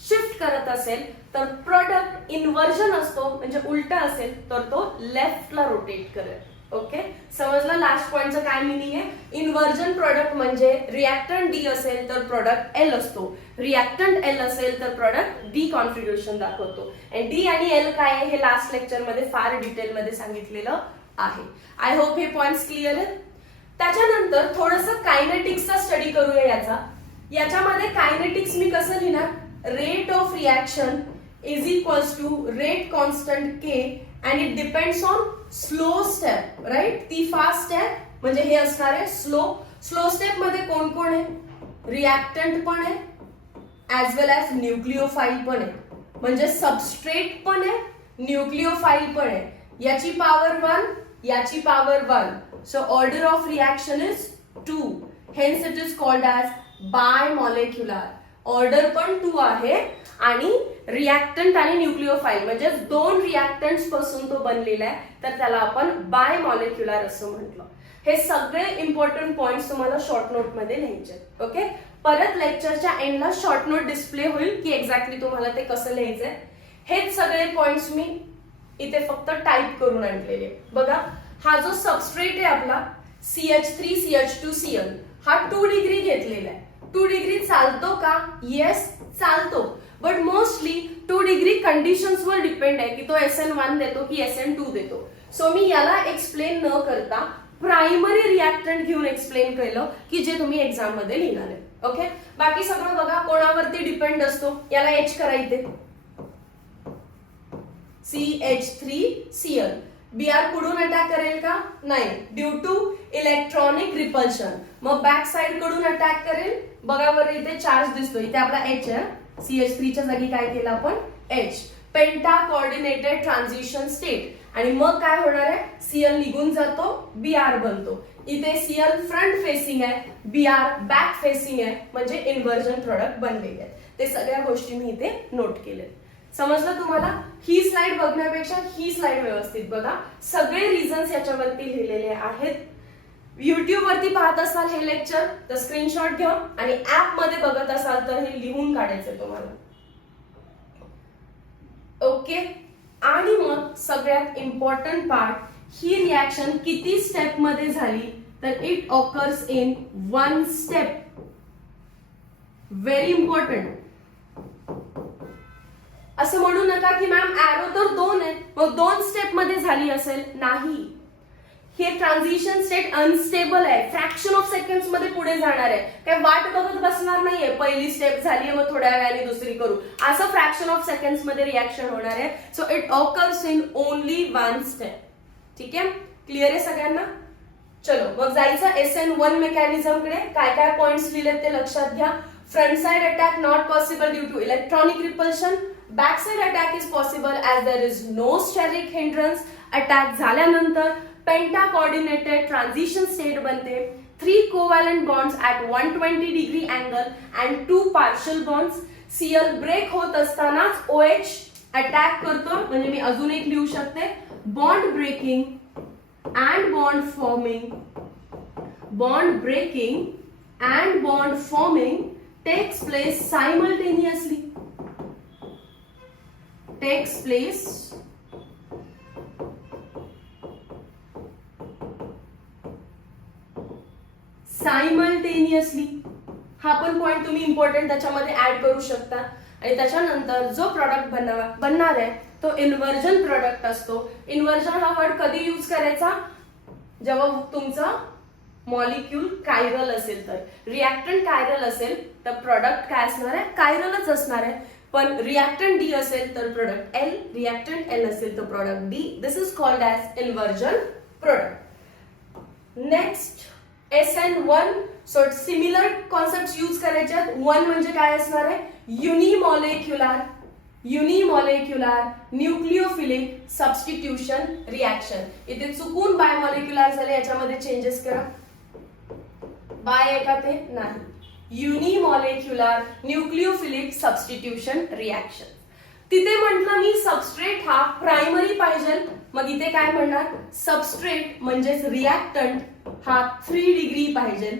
शिफ्ट करत असेल, तर प्रोडक्ट इन्व्हर्जन असतो, म्हणजे उलटा असेल तर तो लेफ्टला रोटेट करेल. ओके, समजलं लास्ट पॉइंटचं काय मिनिंग आहे? इन्व्हर्जन प्रोडक्ट म्हणजे रिएक्टंट D असेल तर प्रोडक्ट L असतो, रिएक्टंट L असेल तर प्रोडक्ट D कॉन्फिग्युरेशन दाखवतो. आणि D आणि L काय आहे हे लास्ट लेक्चर मध्ये फार डिटेल मध्ये सांगितलेलं आहे. आय होप हे पॉइंट्स क्लिअर आहेत. त्याच्यानंतर थोडंसं कायनेटिक्सचा स्टडी करूया. याच्यामध्ये कायनेटिक्स मी कसं लिहिणार? Rate of reaction is equals to rate constant K and it depends on slow step, right? ती फास्ट स्टेप म्हणजे हे असणार आहे स्लो स्टेप मध्ये कोण कोण आहे? रिएक्टंट पण आहे ऍज वेल ऍज न्यूक्लिओफाईल पण आहे, म्हणजे सबस्ट्रेट पण आहे, न्यूक्लिओफाईल पण आहे. याची पॉवर 1, याची power 1. So order of reaction is 2. Hence it is called as bimolecular. Order पण 2 आहे आणि रिएक्टंट आणि न्यूक्लिओफाईल म्हणजे 2 रिएक्टंट्स पासून तो बनलेला आहे, तर त्याला आपण बायमॉलिक्युलर असं म्हटलं. हे सगळे इम्पॉर्टंट पॉइंट्स तुम्हाला शॉर्ट नोट मध्ये लिहायचे. ओके, परत लेक्चरच्या एंडला शॉर्ट नोट डिस्प्ले होईल की एक्झॅक्टली तुम्हाला ते कसं लिहायचंय. हेच सगळे पॉइंट्स मी इथे फक्त टाइप करून आणलेले. बघा, हा जो सबस्ट्रेट आहे आपला CH3CH2Cl हा 2 डिग्री घेतलेला आहे. 2 डिग्री चालतो का? येस चालतो, बट मोस्टली 2 डिग्री कंडिशन्स वर डिपेंड आहे की तो SN1 देतो की SN2 देतो. सो मी याला एक्सप्लेन न करता प्रायमरी रिएक्टंट घेऊन एक्सप्लेन केलं की जे तुम्ही एक्झाम मध्ये लिहिणार आहे. ओके, बाकी सगळं बघा कोणावरती डिपेंड असतो. याला H करायचे CH3Cl. Br पुढून अटॅक करेल का? नाही, ड्यू टू इलेक्ट्रॉनिक रिपल्शन. मग बॅक साइड कडून अटॅक करेल. बघा बरं इथे चार्ज दिसतो, इथे आपला H आहे, CH3 च्या जागी काय केलं आपण? H. पेंटा कोऑर्डिनेटेड ट्रान्झिशन स्टेट. आणि मग काय होणार आहे? Cl निघून जातो, Br बनतो. इथे Cl फ्रंट फेसिंग आहे, Br बॅक फेसिंग आहे, म्हणजे इन्व्हर्जन प्रोडक्ट बनलेले आहे. ते सगळ्या गोष्टी मी इथे नोट केल्या. समजलं तुम्हाला? ही स्लाइड बघण्यापेक्षा ही स्लाइड व्यवस्थित बघा. सगळे रिझन्स याच्यावरती लिहिलेले आहेत. युट्यूब वरती पाहत असाल हे लेक्चर तर स्क्रीनशॉट घ्या आणि ऍप मध्ये बघत असाल तर हे लिहून काढायचंय तुम्हाला. ओके. आणि मग सगळ्यात इम्पॉर्टंट पार्ट, ही रिॲक्शन किती स्टेप मध्ये झाली तर it occurs in 1 step. Very important. असं म्हणू नका की मॅम ॲरो तर 2 आहेत मग 2 स्टेप मध्ये झाली असेल. नाही, हे ट्रान्झिशन स्टेट अनस्टेबल आहे. फ्रॅक्शन ऑफ सेकंड्स मध्ये पुढे जाणार आहे. काय वाट बघत बसणार नाहीये पहिली स्टेप झाली मग थोड्या वेळाने दुसरी करू, असं फ्रॅक्शन ऑफ सेकंड्स मध्ये रिॲक्शन होणार आहे. So it occurs in only 1 step. ठीक आहे, क्लिअर आहे सगळ्यांना? चलो मग जायचं SN1 मेकॅनिझम कडे. काय काय पॉइंट्स लिहिलेत ते लक्षात घ्या. Front side attack not possible due to electronic repulsion. Back side attack is possible as there is no steric hindrance. Attack झाल्यानंतर पेंटा कोऑर्डिनेटेड ट्रान्झिशन स्टेट बनते. 3 covalent bonds at 120 degree angle and 2 partial bonds. Cl break होत असतानाच OH attack करतो. म्हणजे मी अजून एक लिहू शकते, bond breaking and bond forming. Bond breaking and bond forming takes place simultaneously. Takes place simultaneously. हा पण पॉइंट तुम्ही इम्पॉर्टंट त्याच्यामध्ये ऍड करू शकता. आणि त्याच्यानंतर जो प्रॉडक्ट बनणार आहे तो इन्व्हर्जन प्रॉडक्ट असतो. इन्व्हर्जन हा वर्ड कधी यूज करायचा? जेव्हा तुमचा मॉलिक्यूल कायरल असेल तर. रिॲक्टंट कायरल असेल तर प्रोडक्ट काय असणार आहे? कायरलच असणार आहे. पण रिॲक्टंट डी असेल तर प्रोडक्ट एल, रिॲक्टंट एल असेल तर product D. This is called as inversion product. Next SN1. So similar concept use करायचे आहेत. 1 म्हणजे काय असणार आहे? युनिमॉलिक्युलर न्यूक्लिओफिलिक सबस्टिट्यूशन रिॲक्शन. इथे चुकून बायमॉलिक्युलर झाले, याच्यामध्ये चेंजेस करा. बाय आहे का ते? नाही. युनिमॉलिक्युलर न्यूक्लिओफिलिक सबस्टिट्यूशन रिॲक्शन. तिथे म्हटलं मी सबस्ट्रेट हा प्रायमरी पाहिजे, मग इथे काय म्हणणार? सबस्ट्रेट म्हणजेच रिॲक्टंट हा 3 डिग्री पाहिजे,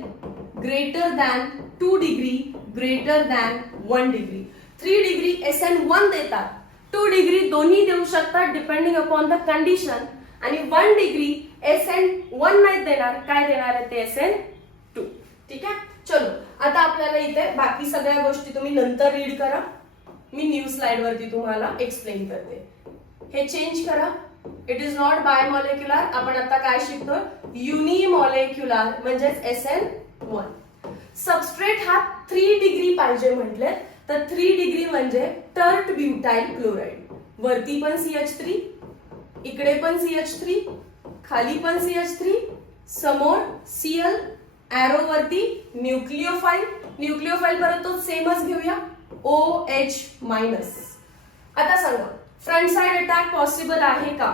greater than 2 degree, greater than 1 degree. 3 degree SN1 देतात, 2 डिग्री दोन्ही देऊ शकतात डिपेंडिंग अपॉन द कंडिशन, आणि 1 डिग्री SN1 नाही देणार. काय देणार आहे ते? SN2. ठीक आहे. चलो आता आपल्याला इथे बाकी सगळ्या गोष्टी तुम्ही नंतर रीड करा. मी न्यू स्लाइड वरती तुम्हाला एक्सप्लेन करते. हे चेंज करा. It is not bimolecular. आपण आता काय शिकतोय? युनिमॉलिक्युलर म्हणजेच SN1. सबस्ट्रेट हा 3 डिग्री पाहिजे म्हटले तर 3 डिग्री म्हणजे टर्ट ब्युटाइल क्लोराइड. वरती पण CH3, इकडे पण CH3, खाली पण CH3, समोर Cl, ॲरो वरती न्यूक्लिओफाइल. न्यूक्लिओफाइल परत तो सेमच घेऊया, OH-. आता सांगा, फ्रंट साइड अटॅक पॉसिबल आहे का?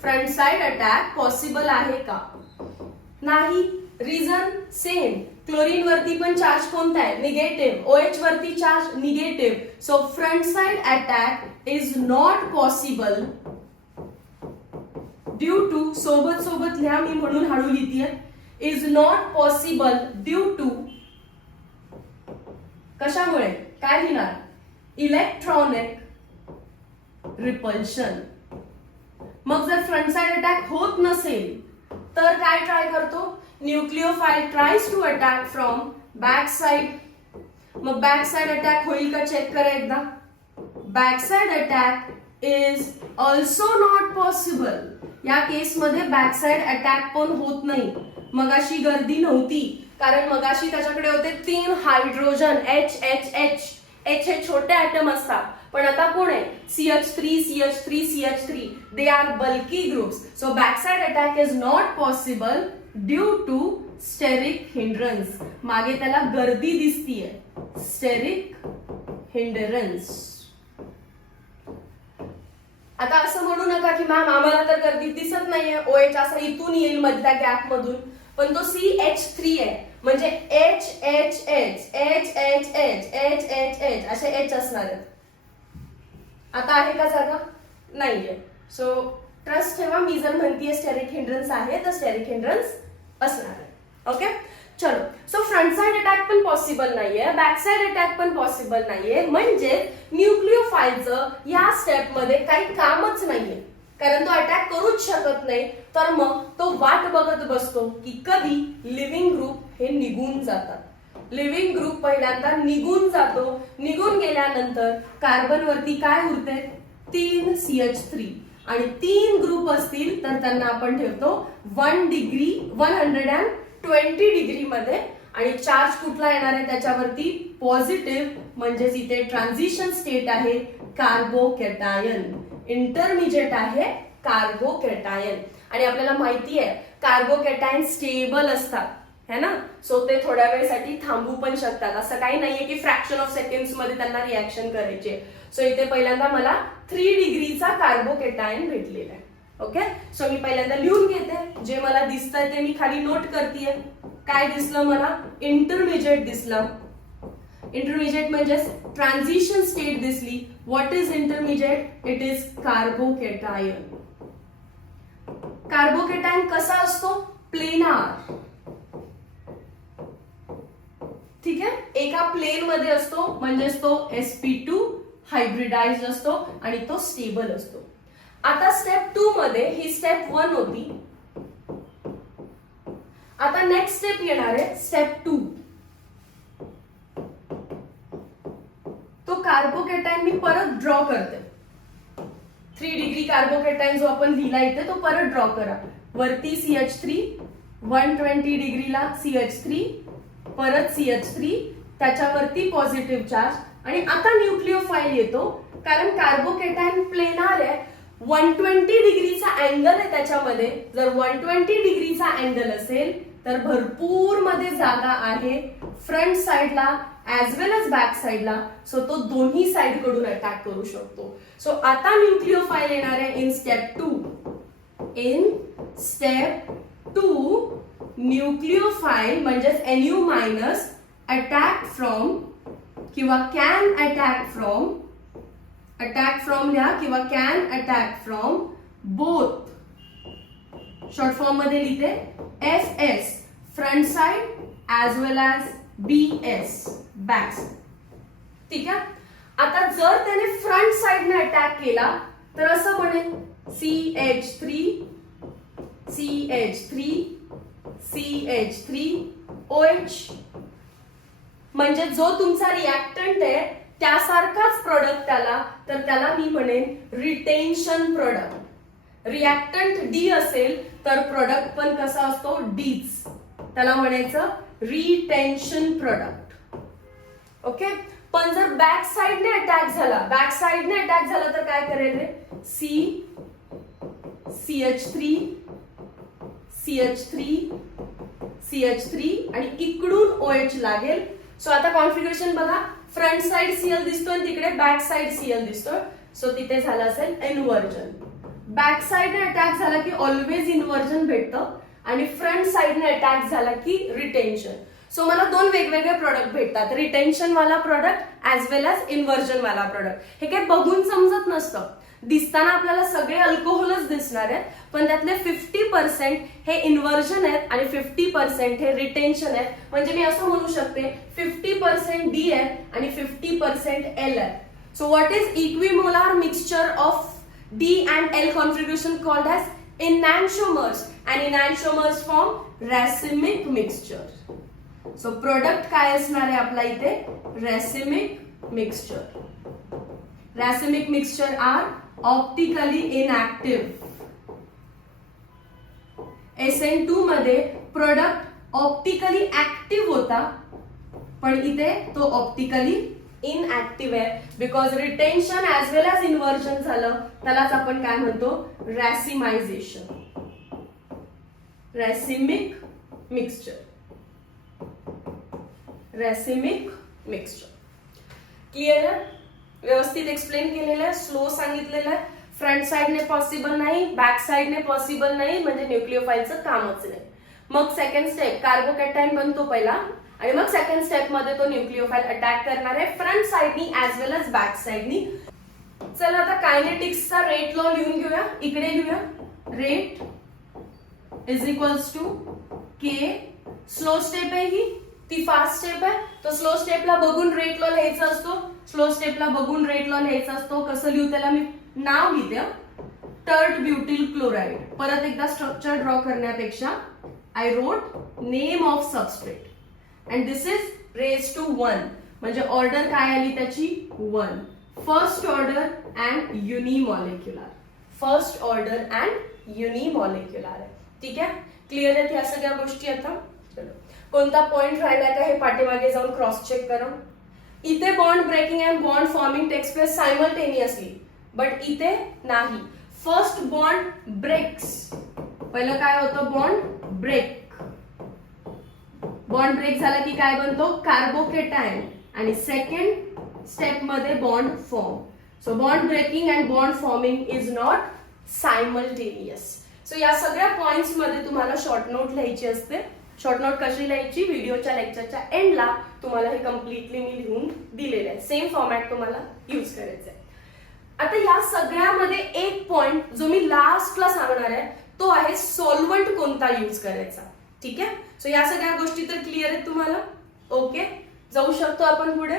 फ्रंट साइड अटॅक पॉसिबल आहे का? नाही. Reason same. क्लोरीन वरती पण चार्ज कोणता आहे? निगेटिव्ह. OH वरती charge negative. So front side attack is not possible due to, सोबत सोबत लिहा मी म्हणून हळू लिहितीये, is not possible due to. कशामुळे? काय लिहिणार? Electronic repulsion. मग जर फ्रंट साइड अटॅक होत नसेल तर काय ट्राय करतो? Nucleophile tries to attack from back side. मग बॅक साइड अटॅक होईल का चेक करा एकदा. Back side attack is also not possible. या केसमध्ये बॅक साइड अटॅक पण होत नाही. मगाशी गर्दी नव्हती कारण मगाशी त्याच्याकडे होते 3 हायड्रोजन HH. H हे छोटे ऍटम असतात, पण आता कोण आहे? CH3, CH3, CH3. They are bulky groups. So back side attack is not possible due to steric hindrance. मागे त्याला गर्दी दिसतीये, स्टेरिक हिंड्रन्स. आता असं म्हणू नका की मॅम आम्हाला तर गर्दी दिसत नाहीये, OH असा इथून येईल मधल्या गॅप मधून, पण तो CH3 आहे म्हणजे HHH, HHH, HHH असे H असणार आहेत. आता आहे का जागा? नाहीये. सो ट्रस्ट ठेवा, मी जर म्हणतीये स्टेरिक हिंड्रन्स आहे तर स्टेरिक हिंड्रन्स असणार आहे. ओके, चलो. सो फ्रंट साइड अटॅक पण पॉसिबल नाहीये, बॅक साइड अटॅक पण पॉसिबल नाहीये, म्हणजे न्यूक्लिओफाइलचं या स्टेप मध्ये काही कामच नाहीये, कारण तो अटॅक करूच शकत नाही. तर मग तो वाट बघत बसतो की कधी लिव्हिंग ग्रुप हे निघून जातात. लिव्हिंग ग्रुप पहिल्यांदा निघून जातो, निघून गेल्यानंतर कार्बन वरती काय उरते? 3 CH3 आणि 3 ग्रुप असतील तर त्यांना आपण ठेवतो 120 डिग्री मध्ये, आणि चार्ज कुठला येणार आहे त्याच्यावरती? पॉझिटिव्ह, म्हणजेच इथे ट्रान्झिशन स्टेट आहे कार्बोकॅटायन, इंटरमिजिएट आहे कार्बोकॅटायन. आणि आपल्याला माहिती आहे कार्बोकॅटायन स्टेबल असतात है ना, सो ते थोड्या वेळसाठी थांबू पण शकतात. असं काही नाहीये की फ्रॅक्शन ऑफ सेकंड्स मध्ये त्यांना रिॲक्शन करायचे. सो इथे पहिल्यांदा मला 3 डिग्रीचा कार्बोकॅटायन भेटलेला आहे. ओके, सो मी पहिल्यांदा लिहून घेते, जे मला दिसतंय ते मी खाली नोट करतेय. काय दिसलं मला? इंटरमिजिएट दिसलं. इंटरमिजिएट म्हणजे ट्रान्झिशन स्टेट दिसली. What is intermediate? It is carbocation. Carbocation कसा असतो? प्लेनार. ठीक आहे, एका प्लेन मध्ये असतो, म्हणजेच तो sp2 हायब्रिडाइज्ड असतो आणि तो स्टेबल असतो. आता स्टेप 2 मध्ये, ही स्टेप 1 होती, आता नेक्स्ट स्टेप येणार आहे स्टेप 2. तो कार्बोकॅटायन मी परत ड्रॉ करते. 3 डिग्री कार्बोकॅटायन जो आपण लिहिला इथे तो परत ड्रॉ करा. वरती CH3, 120 डिग्रीला CH3, परत CH3, त्याच्यावरती पॉझिटिव्ह चार्ज, आणि आता न्यूक्लिओफाइल येतो, कारण कार्बोकॅटायन प्लेनार आहे. 120 डिग्रीचा अँगल आहे त्याच्यामध्ये. जर 120 डिग्रीचा अँगल असेल तर भरपूर मध्ये जागा आहे फ्रंट साइडला ऍज वेल एज बॅक साइडला, सो तो दोन्ही साइड कडून अटॅक करू शकतो. सो आता न्यूक्लिओफाइल येणार आहे इन स्टेप 2. इन स्टेप 2 न्यूक्लिओफाइल म्हणजेच NU मायनस अटॅक फ्रॉम किंवा can attack from, attack from लिहा किंवा can attack from both. Short form मध्ये लिहिते FS front side as well age BS back side. ठीक आहे, आता जर त्याने फ्रंट साइडने अटॅक केला तर असं म्हणेल CH3 CH3 CH3 OH, म्हणजे जो तुमचा रिएक्टंट आहे त्यासारखाच प्रोडक्ट त्याला, तर त्याला मी म्हणेन रिटेन्शन प्रोडक्ट. रिएक्टंट D असेल तर प्रोडक्ट पण कसा असतो? Dच, त्याला म्हणायचं रिटेन्शन प्रोडक्ट. ओके, पण जर बॅक साइडने अटॅक झाला, बॅक साइडने अटॅक झाला तर काय करेल रे? CH3 CH3 CH3 आणि इकडून OH लागेल. सो आता कॉन्फिगरेशन बघा, फ्रंट साइड Cl दिसतोय, तिकडे बॅक साइड Cl दिसतोय, सो तिथे झालं असेल इन्व्हर्जन. बॅक साइडने अटॅक झाला की ऑलवेज इन्व्हर्जन भेटतं, आणि फ्रंट साइडने अटॅक झाला की रिटेन्शन. सो मला 2 वेगवेगळे प्रोडक्ट भेटतात, रिटेन्शन वाला product as well as inversion वाला प्रोडक्ट. हे काही बघून समजत नसतं, दिसताना आपल्याला सगळे अल्कोहोलच दिसणार आहेत, पण त्यातले 50% हे इन्व्हर्जन आहेत आणि 50% हे रिटेन्शन आहेत. म्हणजे मी असं म्हणू शकते 50% D आहे आणि 50% L आहे. So what is equimolar mixture of D and L configuration called as enantiomers, and enantiomers form racemic mixture. So product काय असणार आहे आपला इथे? racemic mixture. Racemic mixture are optically inactive. SN2 मध्ये प्रोडक्ट ऑप्टिकली ऍक्टिव्ह होता, पण इथे तो ऑप्टिकली इनऍक्टिव्ह आहे, because retention as well as inversion झालं, त्यालाच आपण काय म्हणतो? Racemisation. Racemic mixture. Racemic mixture clear आहे? व्यवस्थित एक्सप्लेन केलेलं आहे, स्लो सांगितलेलं आहे. फ्रंट साइडने पॉसिबल नाही, बॅक साइडने पॉसिबल नाही, म्हणजे न्यूक्लिओफाइलचं कामच नाही. मग सेकंड स्टेप, कार्बोकॅटायन बनतो पहिला, आणि मग सेकंड स्टेप मध्ये तो न्यूक्लिओफाइल अटॅक करणार आहे फ्रंट साइडनी ऍज वेल एज बॅक साइडनी. चला आता कायनेटिक्सचा रेट लॉ लिहून घेऊया. इकडे लिहूया rate is equals to K. Slow step आहे ही, ती फास्ट स्टेप आहे. तर स्लो स्टेपला बघून रेट लॉ लिहायचा असतो. स्लो स्टेपला बघून रेट लॉ लिहायचा असतो. कसं लिहू त्याला मी नाव लिहिते, टर्ट ब्युटिल क्लोराइड. परत एकदा स्ट्रक्चर ड्रॉ करण्यापेक्षा I wrote name of substrate and this is raise to 1. म्हणजे ऑर्डर काय आली त्याची 1. First order and unimolecular. First order and unimolecular आहे. ठीक आहे, क्लिअर आहेत या सगळ्या गोष्टी. आता चलो कोणता पॉइंट राहिला का हे पाठीमागे जाऊन क्रॉस चेक करा. इथे bond breaking and bond forming takes place simultaneously, but इथे नाही. First bond breaks. पहिलं काय होतं, बॉन्ड ब्रेक. बॉन्ड ब्रेक झाला की काय बनतो, कार्बोकेटायन. आणि सेकंड स्टेप मध्ये bond form. So bond breaking and bond forming is not simultaneous. So या सगळ्या पॉइंट्स मध्ये तुम्हाला शॉर्ट नोट लिहायची असते. शॉर्ट नोट कशी लिहायची, व्हिडिओच्या लेक्चरच्या एंडला तुम्हाला हे कम्प्लिटली मी लिहून दिलेले आहे. सेम फॉर्मॅट तुम्हाला यूज करायचं आहे. आता या सगळ्यामध्ये एक पॉइंट जो मी लास्टला सांगणार आहे तो आहे सॉल्व्हंट कोणता यूज करायचा. ठीक आहे, सो या सगळ्या गोष्टी तर क्लिअर आहेत तुम्हाला. ओके, जाऊ शकतो आपण पुढे.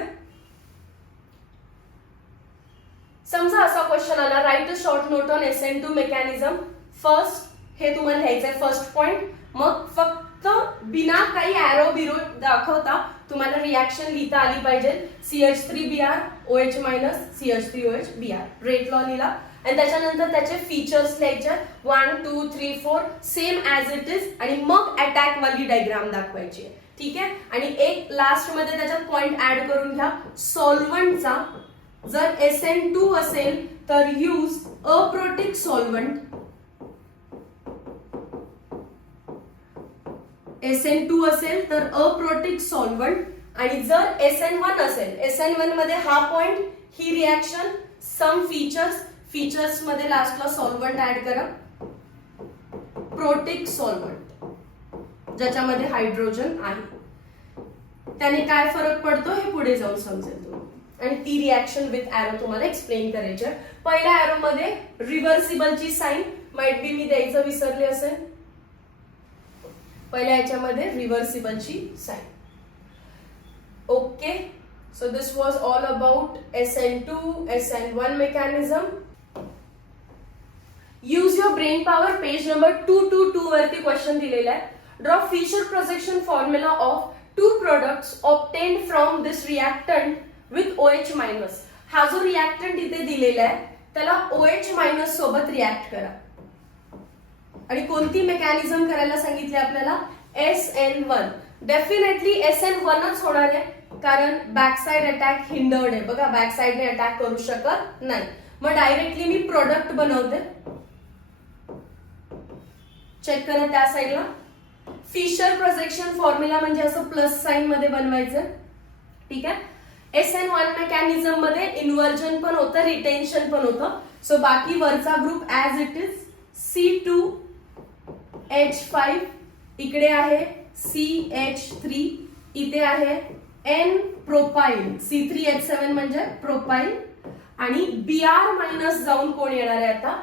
समजा असा क्वेश्चन आला, right a short note on SN2 mechanism. First हे तुम्हाला लिहायचंय फर्स्ट पॉइंट. मग फक्त बिना काही ॲरो बिरो दाखवता तुम्हाला रिॲक्शन लिहिता आली पाहिजे. CH3Br OH minus CH3OH Br. Rate law लिहिला आणि त्याच्यानंतर त्याचे फीचर्स लिहायचे 1 2 3 4 सेम ऍज इट इज. आणि मग अटॅक वाली डायग्राम दाखवायची. ठीक आहे, आणि एक लास्ट मध्ये त्याच्यात पॉइंट ऍड करून घ्या सॉल्व्हंटचा. जर SN2 असेल तर यूज अप्रोटिक सॉल्व्हंट. SN2 असेल तर अप्रोटिक सॉल्व्हंट. आणि जर SN1 असेल, SN1 मध्ये हा पॉइंट, ही रिॲक्शन, सम फीचर्स, फीचर्स मध्ये लास्टला सॉल्व्हंट ऍड करा. प्रोटिक सॉल्व्हंट ज्याच्यामध्ये हायड्रोजन आहे. त्याने काय फरक पडतो हे पुढे जाऊन समजेल तुम्हाला. आणि ती रिॲक्शन विथ ॲरो तुम्हाला एक्सप्लेन करायची. पहिल्या ॲरो मध्ये रिव्हर्सिबलची साईन माइट बी मी द्यायचं विसरले असेल. पहिल्या याच्यामध्ये रिव्हर्सिबलची sign. Okay, so this was all about SN2 SN1 mechanism. Use your brain power. Page number 222 वरती क्वेश्चन दिलेला आहे. Draw Fischer projection formula of 2 products obtained from this reactant with OH minus. हा जो रिएक्टंट इथे दिलेला आहे त्याला OH minus सोबत रिॲक्ट करा. आणि कोणती मेकॅनिझम करायला सांगितली आपल्याला, SN1. डेफिनेटली SN1च होणार आहे कारण बॅकसाइड अटॅक हिंडर्ड आहे. बघा बॅकसाइडने अटॅक करू शकत नाही. मग डायरेक्टली मी प्रोडक्ट बनवते. चेक करा त्या साईडला. फिशर प्रोजेक्शन फॉर्म्युला म्हणजे असं प्लस साइन मध्ये बनवायचं. ठीक आहे, SN1 मेकॅनिझम मध्ये इन्व्हर्जन पण होतं, रिटेन्शन पण होतं. सो बाकी वरचा group as it is. C2H5 इकडे आहे, CH3 इथे आहे, N प्रोपाइल, C3H7 म्हणजे प्रोपाइल. आणि Br मायनस जाऊन कोण येणार आहे आता,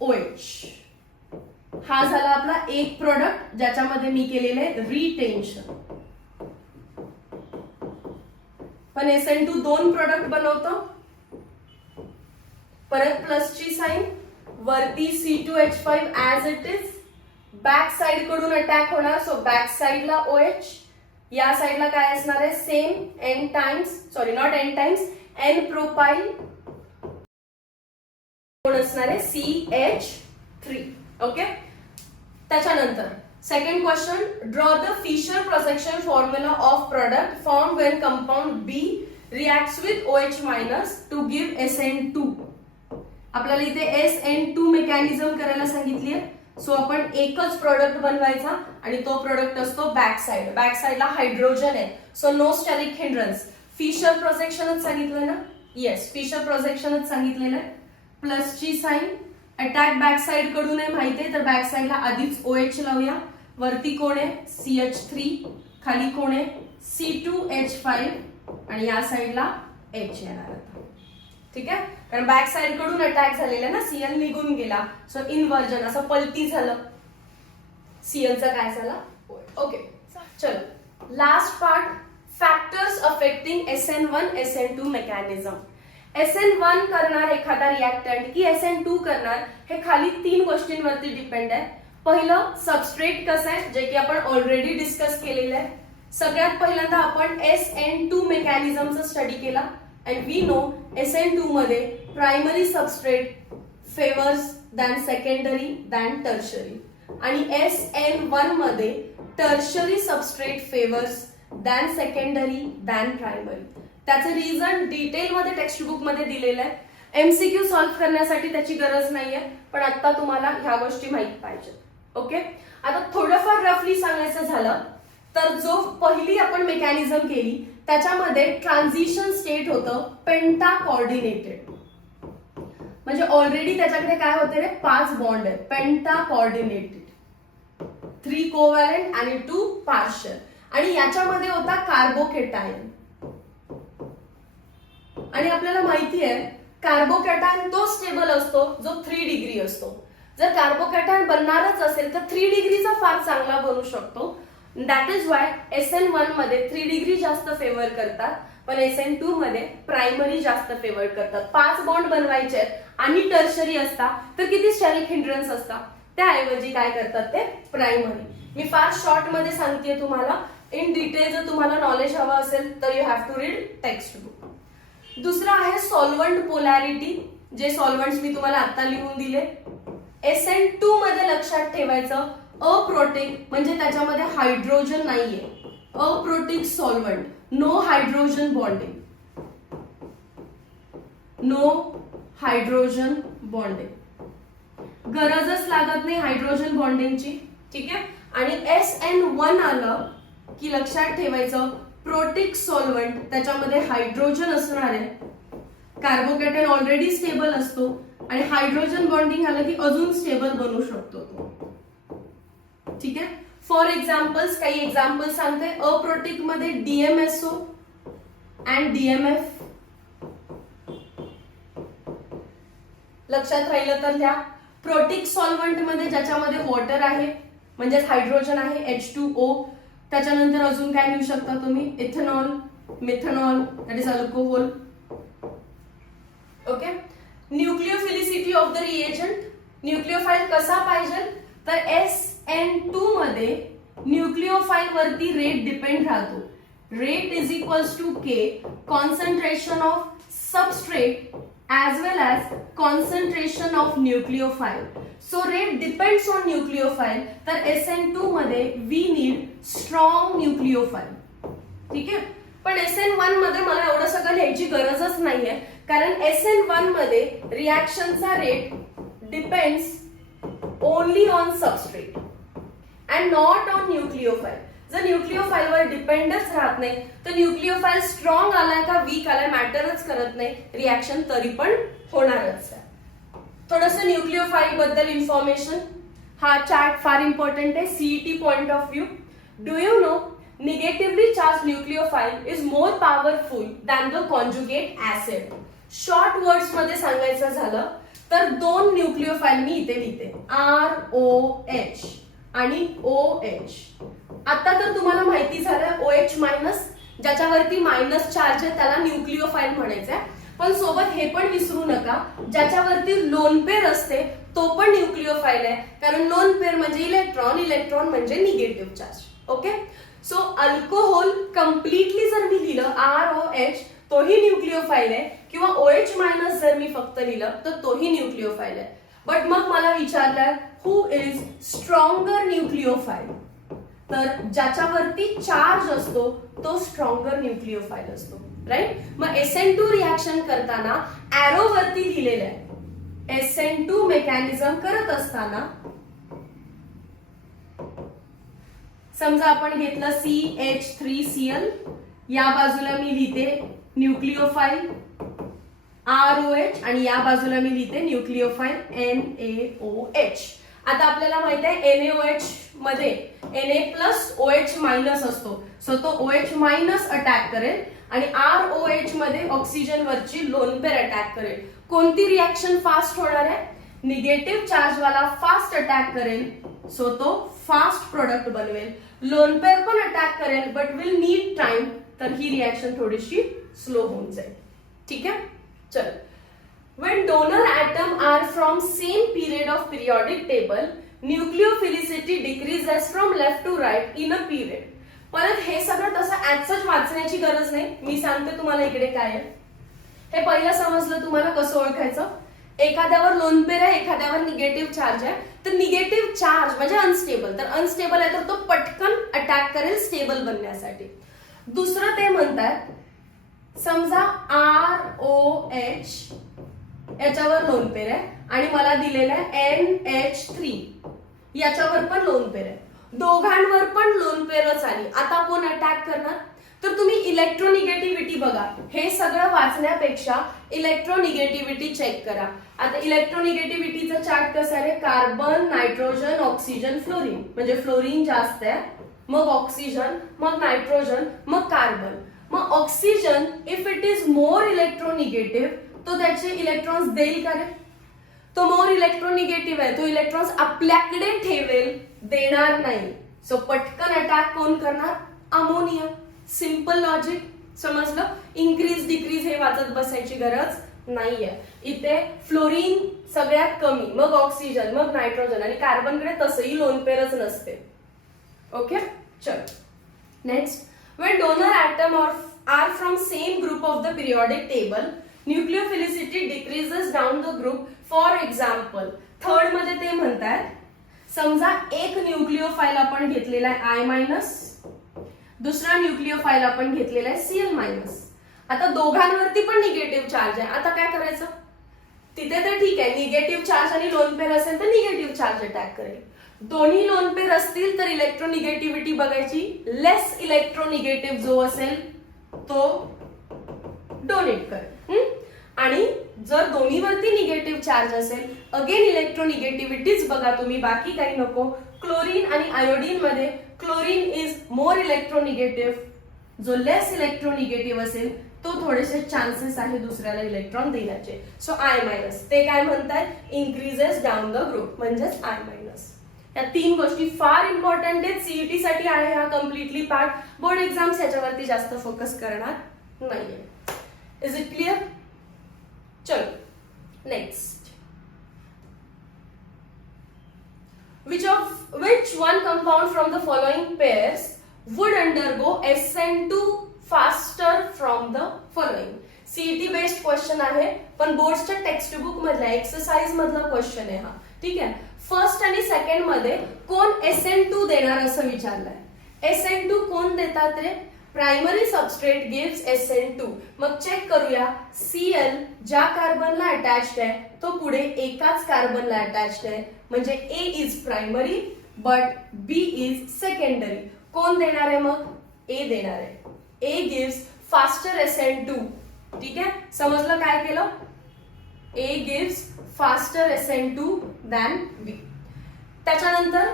OH. हा झाला आपला एक प्रोडक्ट ज्याच्यामध्ये मी केलेले रिटेन्शन. पण SN2 2 प्रोडक्ट बनवतो. परत प्लसची साईन, वरती C2H5 as it is. Back side कडून अटॅक होणार, सो बॅक साइडला OH. या साइडला काय असणार आहे, same N times, sorry not N times, N propyl. कोण असणार आहे, CH3. ओके, त्याच्यानंतर second question, draw the Fischer projection formula of product form when compound B reacts with OH minus to give SN2. आपल्याला इथे SN2 mechanism करायला सांगितली आहे. So आपण एकच प्रोडक्ट बनवायचा आणि तो प्रोडक्ट असतो बॅक साइड. बॅक साइडला हायड्रोजन आहे, so no steric hindrance. Fischer प्रोजेक्शनच सांगितलं ना, येस फिशर प्रोजेक्शनच सांगितलेलं आहे. प्लसची साईन, अटॅक बॅक साइड कडून आहे माहितीये, तर बॅक साइडला आधीच OH लावूया. वरती कोण आहे, CH3. खाली कोण आहे, C2H5. आणि या साइडला H येणार. ठीक आहे, कारण बॅक साइड कडून अटॅक झालेला ना, Cl निघून गेला, सो इन्व्हर्जन, असं पलटी झालं, Clचा काय झाला? ओके, चलो last part, factors affecting SN1 SN2 mechanism. SN1 करणार एखादा रिएक्टंट की SN2 करणार, हे खाली 3 गोष्टींवरती डिपेंड आहे. पहिलं सबस्ट्रेट कसं आहे, जे की आपण ऑलरेडी डिस्कस केलेलं आहे. सगळ्यात पहिल्यांदा आपण SN2 मेकॅनिझमचा स्टडी केला, अँड वी नो SN2 मध्ये primary substrate favours than secondary than tertiary, आणि SN1 मध्ये tertiary substrate favours than secondary than primary. त्याचं रिझन डिटेल मध्ये टेक्स्ट बुक मध्ये दिलेलं आहे. MCQ सॉल्व्ह करण्यासाठी त्याची गरज नाहीये, पण आता तुम्हाला ह्या गोष्टी माहित पाहिजे. ओके, आता थोडंफार रफली सांगायचं झालं तर जो पहिली आपण मेकॅनिझम केली त्याच्यामध्ये ट्रान्झिशन स्टेट होतं पेंटा कोऑर्डिनेटेड, म्हणजे ऑलरेडी त्याच्याकडे काय होते रे, 5 बॉन्ड आहे, पेंटा कोऑर्डिनेटेड, 3 कोव्हॅलेंट आणि 2 पार्शियल, आणि याच्यामध्ये होता कार्बोकेटायन. आणि आपल्याला माहिती आहे कार्बोकॅटायन तो स्टेबल असतो जो 3 डिग्री असतो. जर कार्बोकॅटायन बनणारच असेल तर 3 डिग्रीचा फार चांगला बनू शकतो. दॅट इज वाय SN1 मध्ये 3 डिग्री जास्त फेवर करतात, पण SN2 मध्ये प्रायमरी जास्त फेवर करतात. 5 बॉन्ड बनवायचे आहेत आणि टर्शरी असतात तर किती स्टेरिक हिंड्रन्स असतात, त्याऐवजी काय करतात ते प्रायमरी. मी फार शॉर्ट मध्ये सांगतेय तुम्हाला, इन डिटेल जर तुम्हाला नॉलेज हवं असेल तर you have to read text book. दुसरा आहे सॉल्व्हंट पोलॅरिटी, जे सॉल्व्हंट्स मी तुम्हाला आता लिहून दिले. SN2 मध्ये लक्षात ठेवायचं अप्रोटिक, म्हणजे त्याच्यामध्ये हायड्रोजन नाहीये, aprotic solvent, no hydrogen bonding, no hydrogen bonding, गरजच लागत नाही हायड्रोजन बॉन्डिंगची. ठीक आहे, आणि SN1 आलं की लक्षात ठेवायचं प्रोटिक सॉल्व्हंट, त्याच्यामध्ये हायड्रोजन असणार आहे, कार्बोकॅटायन ऑलरेडी स्टेबल असतो, आणि हायड्रोजन बॉन्डिंग आलं की अजून स्टेबल बनू शकतो तो. ठीक आहे, फॉर एक्झाम्पल्स, काही एक्झाम्पल सांगते. अप्रोटिक मध्ये DMSO अँड DMF, लक्षात राहिलं तर त्या. प्रोटिक सॉल्व्हंट मध्ये ज्याच्यामध्ये वॉटर आहे म्हणजेच हायड्रोजन आहे H2O, त्याच्यानंतर अजून काय लिहू शकता तुम्ही, ethanol, methanol, that is alcohol. Okay, nucleophilicity of the reagent, nucleophile कसा पाहिजे तर SN2 मध्ये न्यूक्लिओफाइल वरती रेट डिपेंड राहतो. Rate is equals to K, concentration of substrate as well as concentration of nucleophile. So rate depends on nucleophile. तर SN2 मध्ये we need strong nucleophile. ठीक आहे, पण SN1 मध्ये मला एवढं सगळं लिहायची गरजच नाहीये, कारण SN1 मध्ये रिएक्शनचा rate depends only on substrate and not on nucleophile. जर न्यूक्लिओफाइल वर डिपेंडच राहत नाही तर न्यूक्लिओफाइल स्ट्रॉंग आलाय का वीक आलाय मॅटरच करत नाही, रिएक्शन तरी पण होणारच आहे. थोडस न्यूक्लिओफाइल बद्दल इन्फॉर्मेशन, हा चार्ट फार इम्पॉर्टंट आहे CET point of view. Do you know negatively charge nucleophile is more powerful than the conjugate acid. Short words मध्ये सांगायचं झालं तर 2 न्यूक्लिओफाइल मी इथे लिहिते, ROH आणि OH. आता तर तुम्हाला माहिती झालं OH मायनस, ज्याच्यावरती मायनस चार्ज आहे त्याला न्यूक्लिओफाइल म्हणायचंय, पण सोबत हे पण विसरू नका ज्याच्यावरती लोन पेअर असते तो पण न्यूक्लिओफाइल आहे, कारण लोन पेअर म्हणजे इलेक्ट्रॉन, इलेक्ट्रॉन म्हणजे negative charge. Okay, so alcohol completely जर मी लिहिलं ROH तोही न्यूक्लिओफाइल आहे, किंवा OH मायनस जर मी फक्त लिहिलं तर तोही न्यूक्लिओफाइल आहे. बट मग मला विचारलं हु इज स्ट्रॉंगर न्यूक्लिओफाइल, तर ज्याच्यावरती चार्ज असतो तो स्ट्रॉंगर न्यूक्लिओफाइल असतो. राईट, मग SN2 रिएक्शन करताना एरो वरती लिहिलेलं आहे. SN2 मेकॅनिझम करत असताना समजा आपण घेतलं CH3Cl, या बाजूला मी लिहिते न्यूक्लिओफाइल ROH आणि या बाजूला मी लिहिते न्यूक्लिओफाइल NaOH. आता आपल्याला माहित आहे NaOH मध्ये Na प्लस OH मायनस असतो, सो तो OH मायनस अटॅक करेल आणि ROH मध्ये ऑक्सिजन वरची लोन पेअर अटॅक करेल. कोणती रिॲक्शन फास्ट होणार आहे? निगेटिव्ह चार्ज वाला फास्ट अटॅक करेल, सो तो फास्ट प्रोडक्ट बनवेल. लोन पेअर पण अटॅक करेल बट विल नीड टाइम, तर ही रिॲक्शन थोडीशी स्लो होऊन जाईल. ठीक आहे, चल. When donor atom are from same period of periodic table, nucleophilicity decreases from left to right in a period. परत हे सगळं तसं ऍजच वाचण्याची गरज नाही, मी सांगते तुम्हाला इकडे काय आहे. हे पहिलं समजलं तुम्हाला कसं ओळखायचं. एखाद्यावर लोन पेअर आहे, एखाद्यावर निगेटिव्ह चार्ज आहे, तर निगेटिव्ह चार्ज म्हणजे अनस्टेबल, तर अनस्टेबल आहे तर तो पटकन अटॅक करेल स्टेबल बनण्यासाठी. दुसरं ते म्हणतात, समजा ROH याच्यावर लोन पेअर आहे आणि मला दिलेलं आहे NH3 याच्यावर पण लोन पेअर आहे, दोघांवर पण लोन पेअरच आली. आता कोण अटॅक करणार? तर तुम्ही इलेक्ट्रोनिगेटिव्हिटी बघा. हे सगळं वाचण्यापेक्षा इलेक्ट्रोनिगेटिव्हिटी चेक करा. आता इलेक्ट्रोनिगेटिव्हिटीचा चार्ट कसा आहे? Carbon, nitrogen, oxygen, fluorine. म्हणजे फ्लोरीन जास्त आहे, मग ऑक्सिजन, मग नायट्रोजन, मग कार्बन. मग oxygen if it is more electronegative, तो त्याचे इलेक्ट्रॉन्स देईल का रे? तो मोर इलेक्ट्रोनिगेटिव्ह आहे, तो इलेक्ट्रॉन्स आपल्याकडे ठेवेल, देणार नाही. सो पटकन अटॅक कोण करणार? अमोनिया. सिंपल लॉजिक, समजलं? इन्क्रीज डिक्रीज हे वाचत बसायची गरज नाहीये. इथे फ्लोरीन सगळ्यात कमी, मग ऑक्सिजन, मग नायट्रोजन आणि कार्बनकडे तसंही लोन पेअरच नसते. ओके, चल. Next, when donor atom are from same group of the periodic table, nucleophilicity decreases down the group. For example, third मध्ये ते म्हणतात, समजा एक न्यूक्लिओफाईल आपण घेतलेला आहे I-, दुसरा न्यूक्लिओफाईल आपण घेतलेला आहे Cl-. आता दोघांवरती पण निगेटिव्ह चार्ज आहे. आता काय करायचं? तिथे तर ठीक आहे, निगेटिव्ह चार्ज आणि लोन पेअर असेल तर निगेटिव्ह चार्ज अटॅक करेल. दोन्ही लोन पेअर असतील तर इलेक्ट्रोनिगेटिव्हिटी बघायची. लेस इलेक्ट्रोनिगेटिव्ह जो असेल तो डोनेट करेल. आणि जर दोन्हीवरती निगेटिव्ह चार्ज असेल, अगेन इलेक्ट्रोनिगेटिव्हिटीच बघा तुम्ही, बाकी काही नको. क्लोरीन आणि आयोडीन मध्ये क्लोरीन इज मोर इलेक्ट्रोनिगेटिव्ह, जो लेस इलेक्ट्रोनिगेटिव्ह असेल तो थोडेसे चान्सेस आहे दुसऱ्याला इलेक्ट्रॉन देण्याचे. सो I-, ते काय म्हणतात? इन्क्रीजेस डाऊन द ग्रुप, म्हणजेच I-. या तीन गोष्टी फार इम्पॉर्टंट आहेत. सीईटी साठी आहे हा कम्प्लिटली पार्ट. बोर्ड एक्झाम्स याच्यावरती जास्त फोकस करणार नाहीये. Is it clear? चलो, next. Which one compound from the following pairs would undergo SN2 faster from the following? CET based question आहे, पण बोर्डच्या टेक्स्ट बुक मधला एक्सरसाइज मधला क्वेश्चन आहे हा. ठीक आहे. फर्स्ट आणि सेकंड मध्ये कोण SN2 देणार असं विचारलंय. SN2 कोण देतात रे? Primary substrate gives SN2. मग चेक करूया. Cl ज्या कार्बनला अटॅच्ड आहे तो पुढे एकाच कार्बनला अटॅच्ड आहे, म्हणजे A is primary but B is secondary. कोण देणार आहे मग? A देणार आहे. A gives faster SN2. ठीक आहे, समजलं काय केलं? A gives faster SN2 than B. त्याच्यानंतर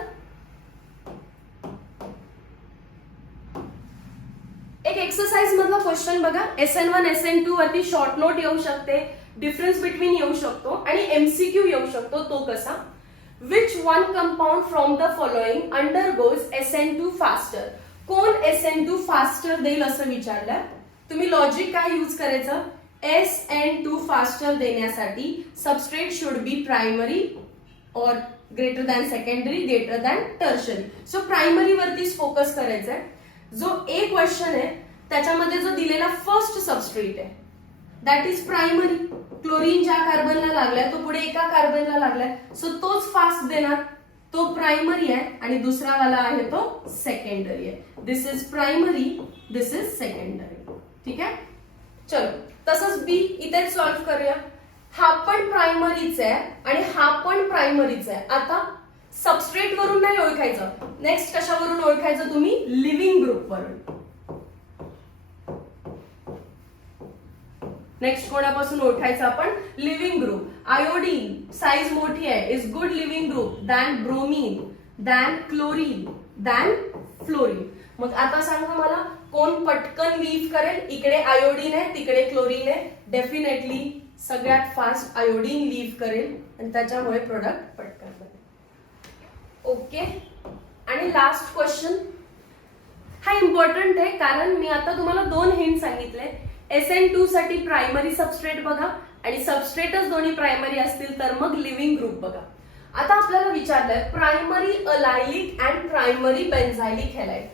एक एक्सरसाइज मधला क्वेश्चन बघा. SN1 SN2 वरती शॉर्ट नोट येऊ शकते, डिफरन्स बिटवीन येऊ शकतो आणि MCQ येऊ शकतो. तो कसा? Which one compound from the following undergoes SN2 faster? कोण SN2 फास्टर देईल असं विचारलं. तुम्ही लॉजिक काय यूज करायचं? SN2 फास्टर देण्यासाठी सबस्ट्रेट शुड बी प्रायमरी और greater than secondary, greater than tertiary. So primary वरतीच फोकस करायचंय. जो एक क्वेश्चन आहे त्याच्यामध्ये जो दिलेला फर्स्ट सबस्ट्रेट आहे दॅट इज प्रायमरी. क्लोरीन ज्या कार्बनला लागलाय तो पुढे एका कार्बनला लागलाय, सो तोच फास्ट देणार. तो प्रायमरी आहे आणि दुसरा वाला आहे तो सेकंडरी आहे. This is primary, this is secondary. ठीक आहे, चलो. तसंच बी इथेच सॉल्व्ह करूया. हा पण प्रायमरीच आहे आणि हा पण प्रायमरीच आहे. आता सबस्ट्रेट वरून नाही ओळखायचं, नेक्स्ट कशावरून ओळखायचं तुम्ही? लिव्हिंग ग्रुप वरून. नेक्स्ट कोणापासून ओळखायचं आपण? Living group. आयोडीन साईज मोठी आहे is good living group than bromine than chlorine than fluorine. मग आता सांगा मला कोण पटकन लीव्ह करेल? इकडे आयोडीन आहे तिकडे क्लोरीन आहे. डेफिनेटली सगळ्यात फास्ट आयोडीन लीव्ह करेल आणि त्याच्यामुळे प्रोडक्ट पटकन बनेल. ओके. आणि लास्ट क्वेश्चन हा इम्पॉर्टंट आहे कारण मी आता तुम्हाला 2 हिंट सांगितले. SN2 साठी प्रायमरी सबस्ट्रेट बघा आणि सबस्ट्रेटच दोन्ही प्रायमरी असतील तर मग लिव्हिंग ग्रुप बघा. आता आपल्याला विचारलंय primary allylic and primary benzylic halide.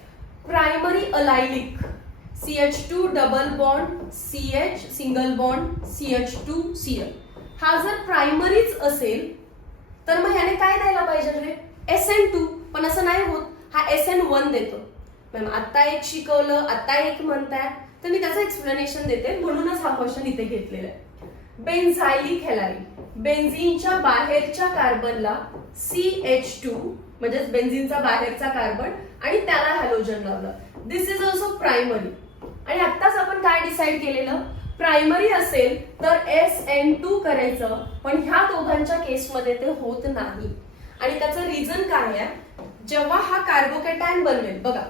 Primary allylic CH2 double bond CH single bond CH2Cl. हा जर प्रायमरीच असेल तर मग ह्याने काय द्यायला पाहिजे रे? SN2. पण असं नाही होत, हा SN1 देतो. मॅम आता एक शिकवलं आता एक म्हणताय तर मी त्याचं एक्सप्लेनेशन देते म्हणूनच हा क्वेश्चन इथे घेतलेला आहे. बेन्झायलिक हॅलाइड बेन्झीनच्या बाहेरच्या कार्बनला CH2 म्हणजे बेन्झीनचा बाहेरचा कार्बन आणि त्याला हॅलोजन लावलं. दिस इज ऑल्सो प्रायमरी. आणि आत्ताच आपण काय डिसाइड केलेलं? प्रायमरी असेल तर SN2 करायचं पण ह्या दोघांच्या केसमध्ये ते होत नाही. आणि त्याचं रिझन काय आहे? जेव्हा हा कार्बोकॅटायन बनवेल बघा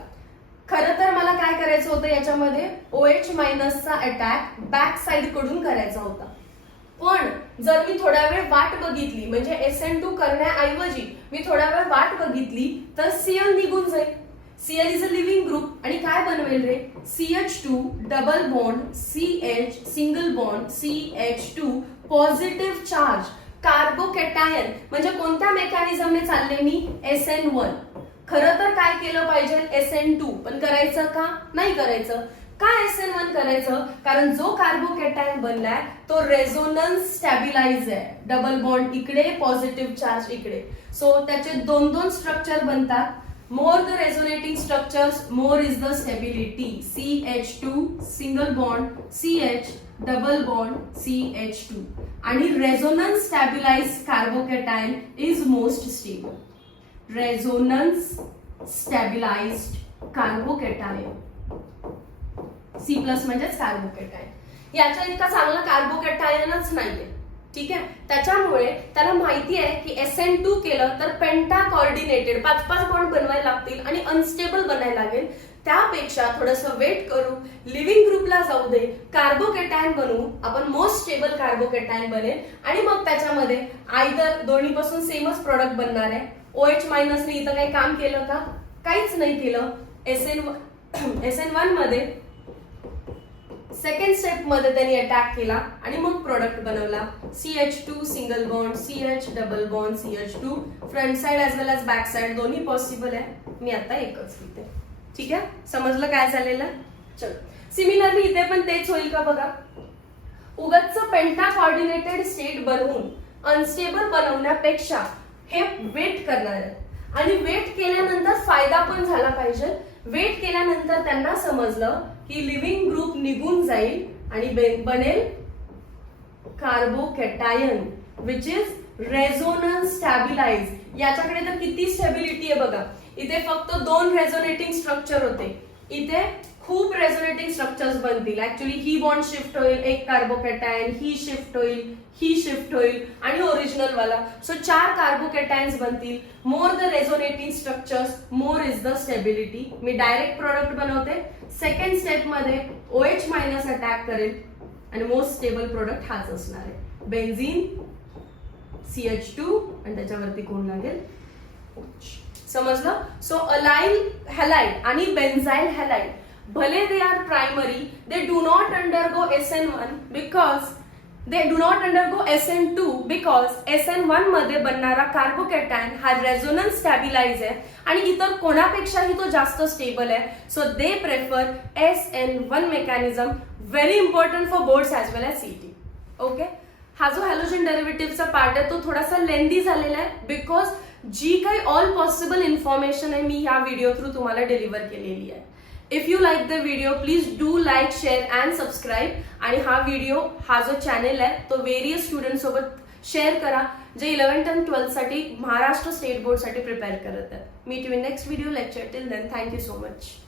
खरं तर मला काय करायचं होतं याच्यामध्ये OH मायनसचा अटॅक बॅक साइड कडून करायचा होता. पण जर मी थोडा वेळ वाट बघितली म्हणजे SN2 करण्याऐवजी मी थोडा वेळ वाट बघितली तर Cl निघून जाईल. Cl is a living group आणि काय बनवेल रे? CH2 double bond CH single bond CH2 positive charge carbocation. म्हणजे कोणत्या मेकॅनिझमने चालले मी? SN1. खरं तर काय केलं पाहिजे? SN2. पण करायचं का? नाही करायचं. का SN1 करायचं? कारण जो कार्बोकॅटायन बनलाय तो रेझोनन्स स्टॅबिलाइज आहे. डबल बॉन्ड इकडे पॉझिटिव्ह चार्ज इकडे. सो त्याचे 2 स्ट्रक्चर बनतात. More the resonating structures more is the stability. CH2 single bond CH double bond CH2 आणि resonance stabilize carbocation is most stable. Resonance stabilized carbocation C+ म्हणजेच carbocation. याच्या इतका चांगला कार्बोकॅटायनच नाहीये. ठीक आहे. त्याच्यामुळे त्याला माहिती आहे की SN2 केलं तर पेंटा कॉर्डिनेटेड 5-5 बॉन्ड बनवायला लागतील आणि अनस्टेबल बनायला लागेल. त्यापेक्षा थोडंसं वेट करू, लिव्हिंग ग्रुपला जाऊ दे, कार्बोकॅटायन बनवू आपण, मोस्ट स्टेबल कार्बोकॅटायन बनेल आणि मग त्याच्यामध्ये आयदर दोन्ही पासून सेमच प्रोडक्ट बनणार आहे. OH मायनसने इथं काही काम केलं का? काहीच नाही केलं. SN1 मध्ये सेकंड स्टेप मध्ये त्यांनी अटॅक केला आणि मग प्रोडक्ट बनवला. CH2 single bond CH double bond CH2 front side as well as back side दोन्ही पॉसिबल आहे. मी आता एकच लिहिते. ठीक आहे. समजलं काय झालेलं? चलो सिमिलरली इथे पण तेच होईल का बघा. उगाच पेंटा कॉर्डिनेटेड स्टेट बनवून अनस्टेबल बनवण्यापेक्षा हे वेट करणार आहे आणि वेट केल्यानंतर फायदा पण झाला पाहिजे. वेट केल्यानंतर त्यांना समजलं की लिव्हिंग ग्रुप निघून जाईल आणि बनेल कार्बोकॅटायन विच इज रेझोनन्स स्टॅबिलाइज. याच्याकडे तर किती स्टेबिलिटी आहे बघा. इथे फक्त 2 रेझोनेटिंग स्ट्रक्चर होते, इथे खूप रेझोनेटिंग स्ट्रक्चर्स बनतील. ऍक्च्युली ही बॉन्ड शिफ्ट होईल, एक कार्बोकॅटायन, ही शिफ्ट होईल, ही शिफ्ट होईल आणि ओरिजिनल वाला. सो 4 कार्बोकॅटायन्स बनतील. मोर the resonating structures more is the stability. Me direct product बनवते. सेकंड स्टेप मध्ये OH मायनस अटॅक करेल आणि मोस्ट स्टेबल प्रोडक्ट हाच असणार आहे. बेन्झीन CH2 आणि त्याच्यावरती कोण लागेल? OH. समजलं? सो अलाइल हॅलाइड आणि बेन्झाइल हॅलाइड भले they are primary, they do not undergo SN1 because they do not undergo SN2 because SN1 मध्ये बनणारा कार्बोकॅटायन हा रेझोनन्स स्टॅबिलाइज आहे आणि इतर कोणापेक्षाही तो जास्त स्टेबल आहे. So they prefer SN1 mechanism. Very important for boards as well as CET. Okay. हा जो हॅलोजन डेरिव्हेटिव्हचा पार्ट आहे तो थोडासा लेंदी झालेला आहे बिकॉज जी काही ऑल पॉसिबल इन्फॉर्मेशन आहे मी या व्हिडिओ थ्रू तुम्हाला डिलिव्हर केलेली आहे. If you like the video please do like share and subscribe. आणि हा व्हिडिओ हा जो चॅनेल आहे तो वेरियस स्टुडंट सोबत शेअर करा जे 11th and 12th साठी महाराष्ट्र स्टेट बोर्ड साठी प्रिपेअर करत आहेत. Meet you in next video lecture. Till then thank you so much.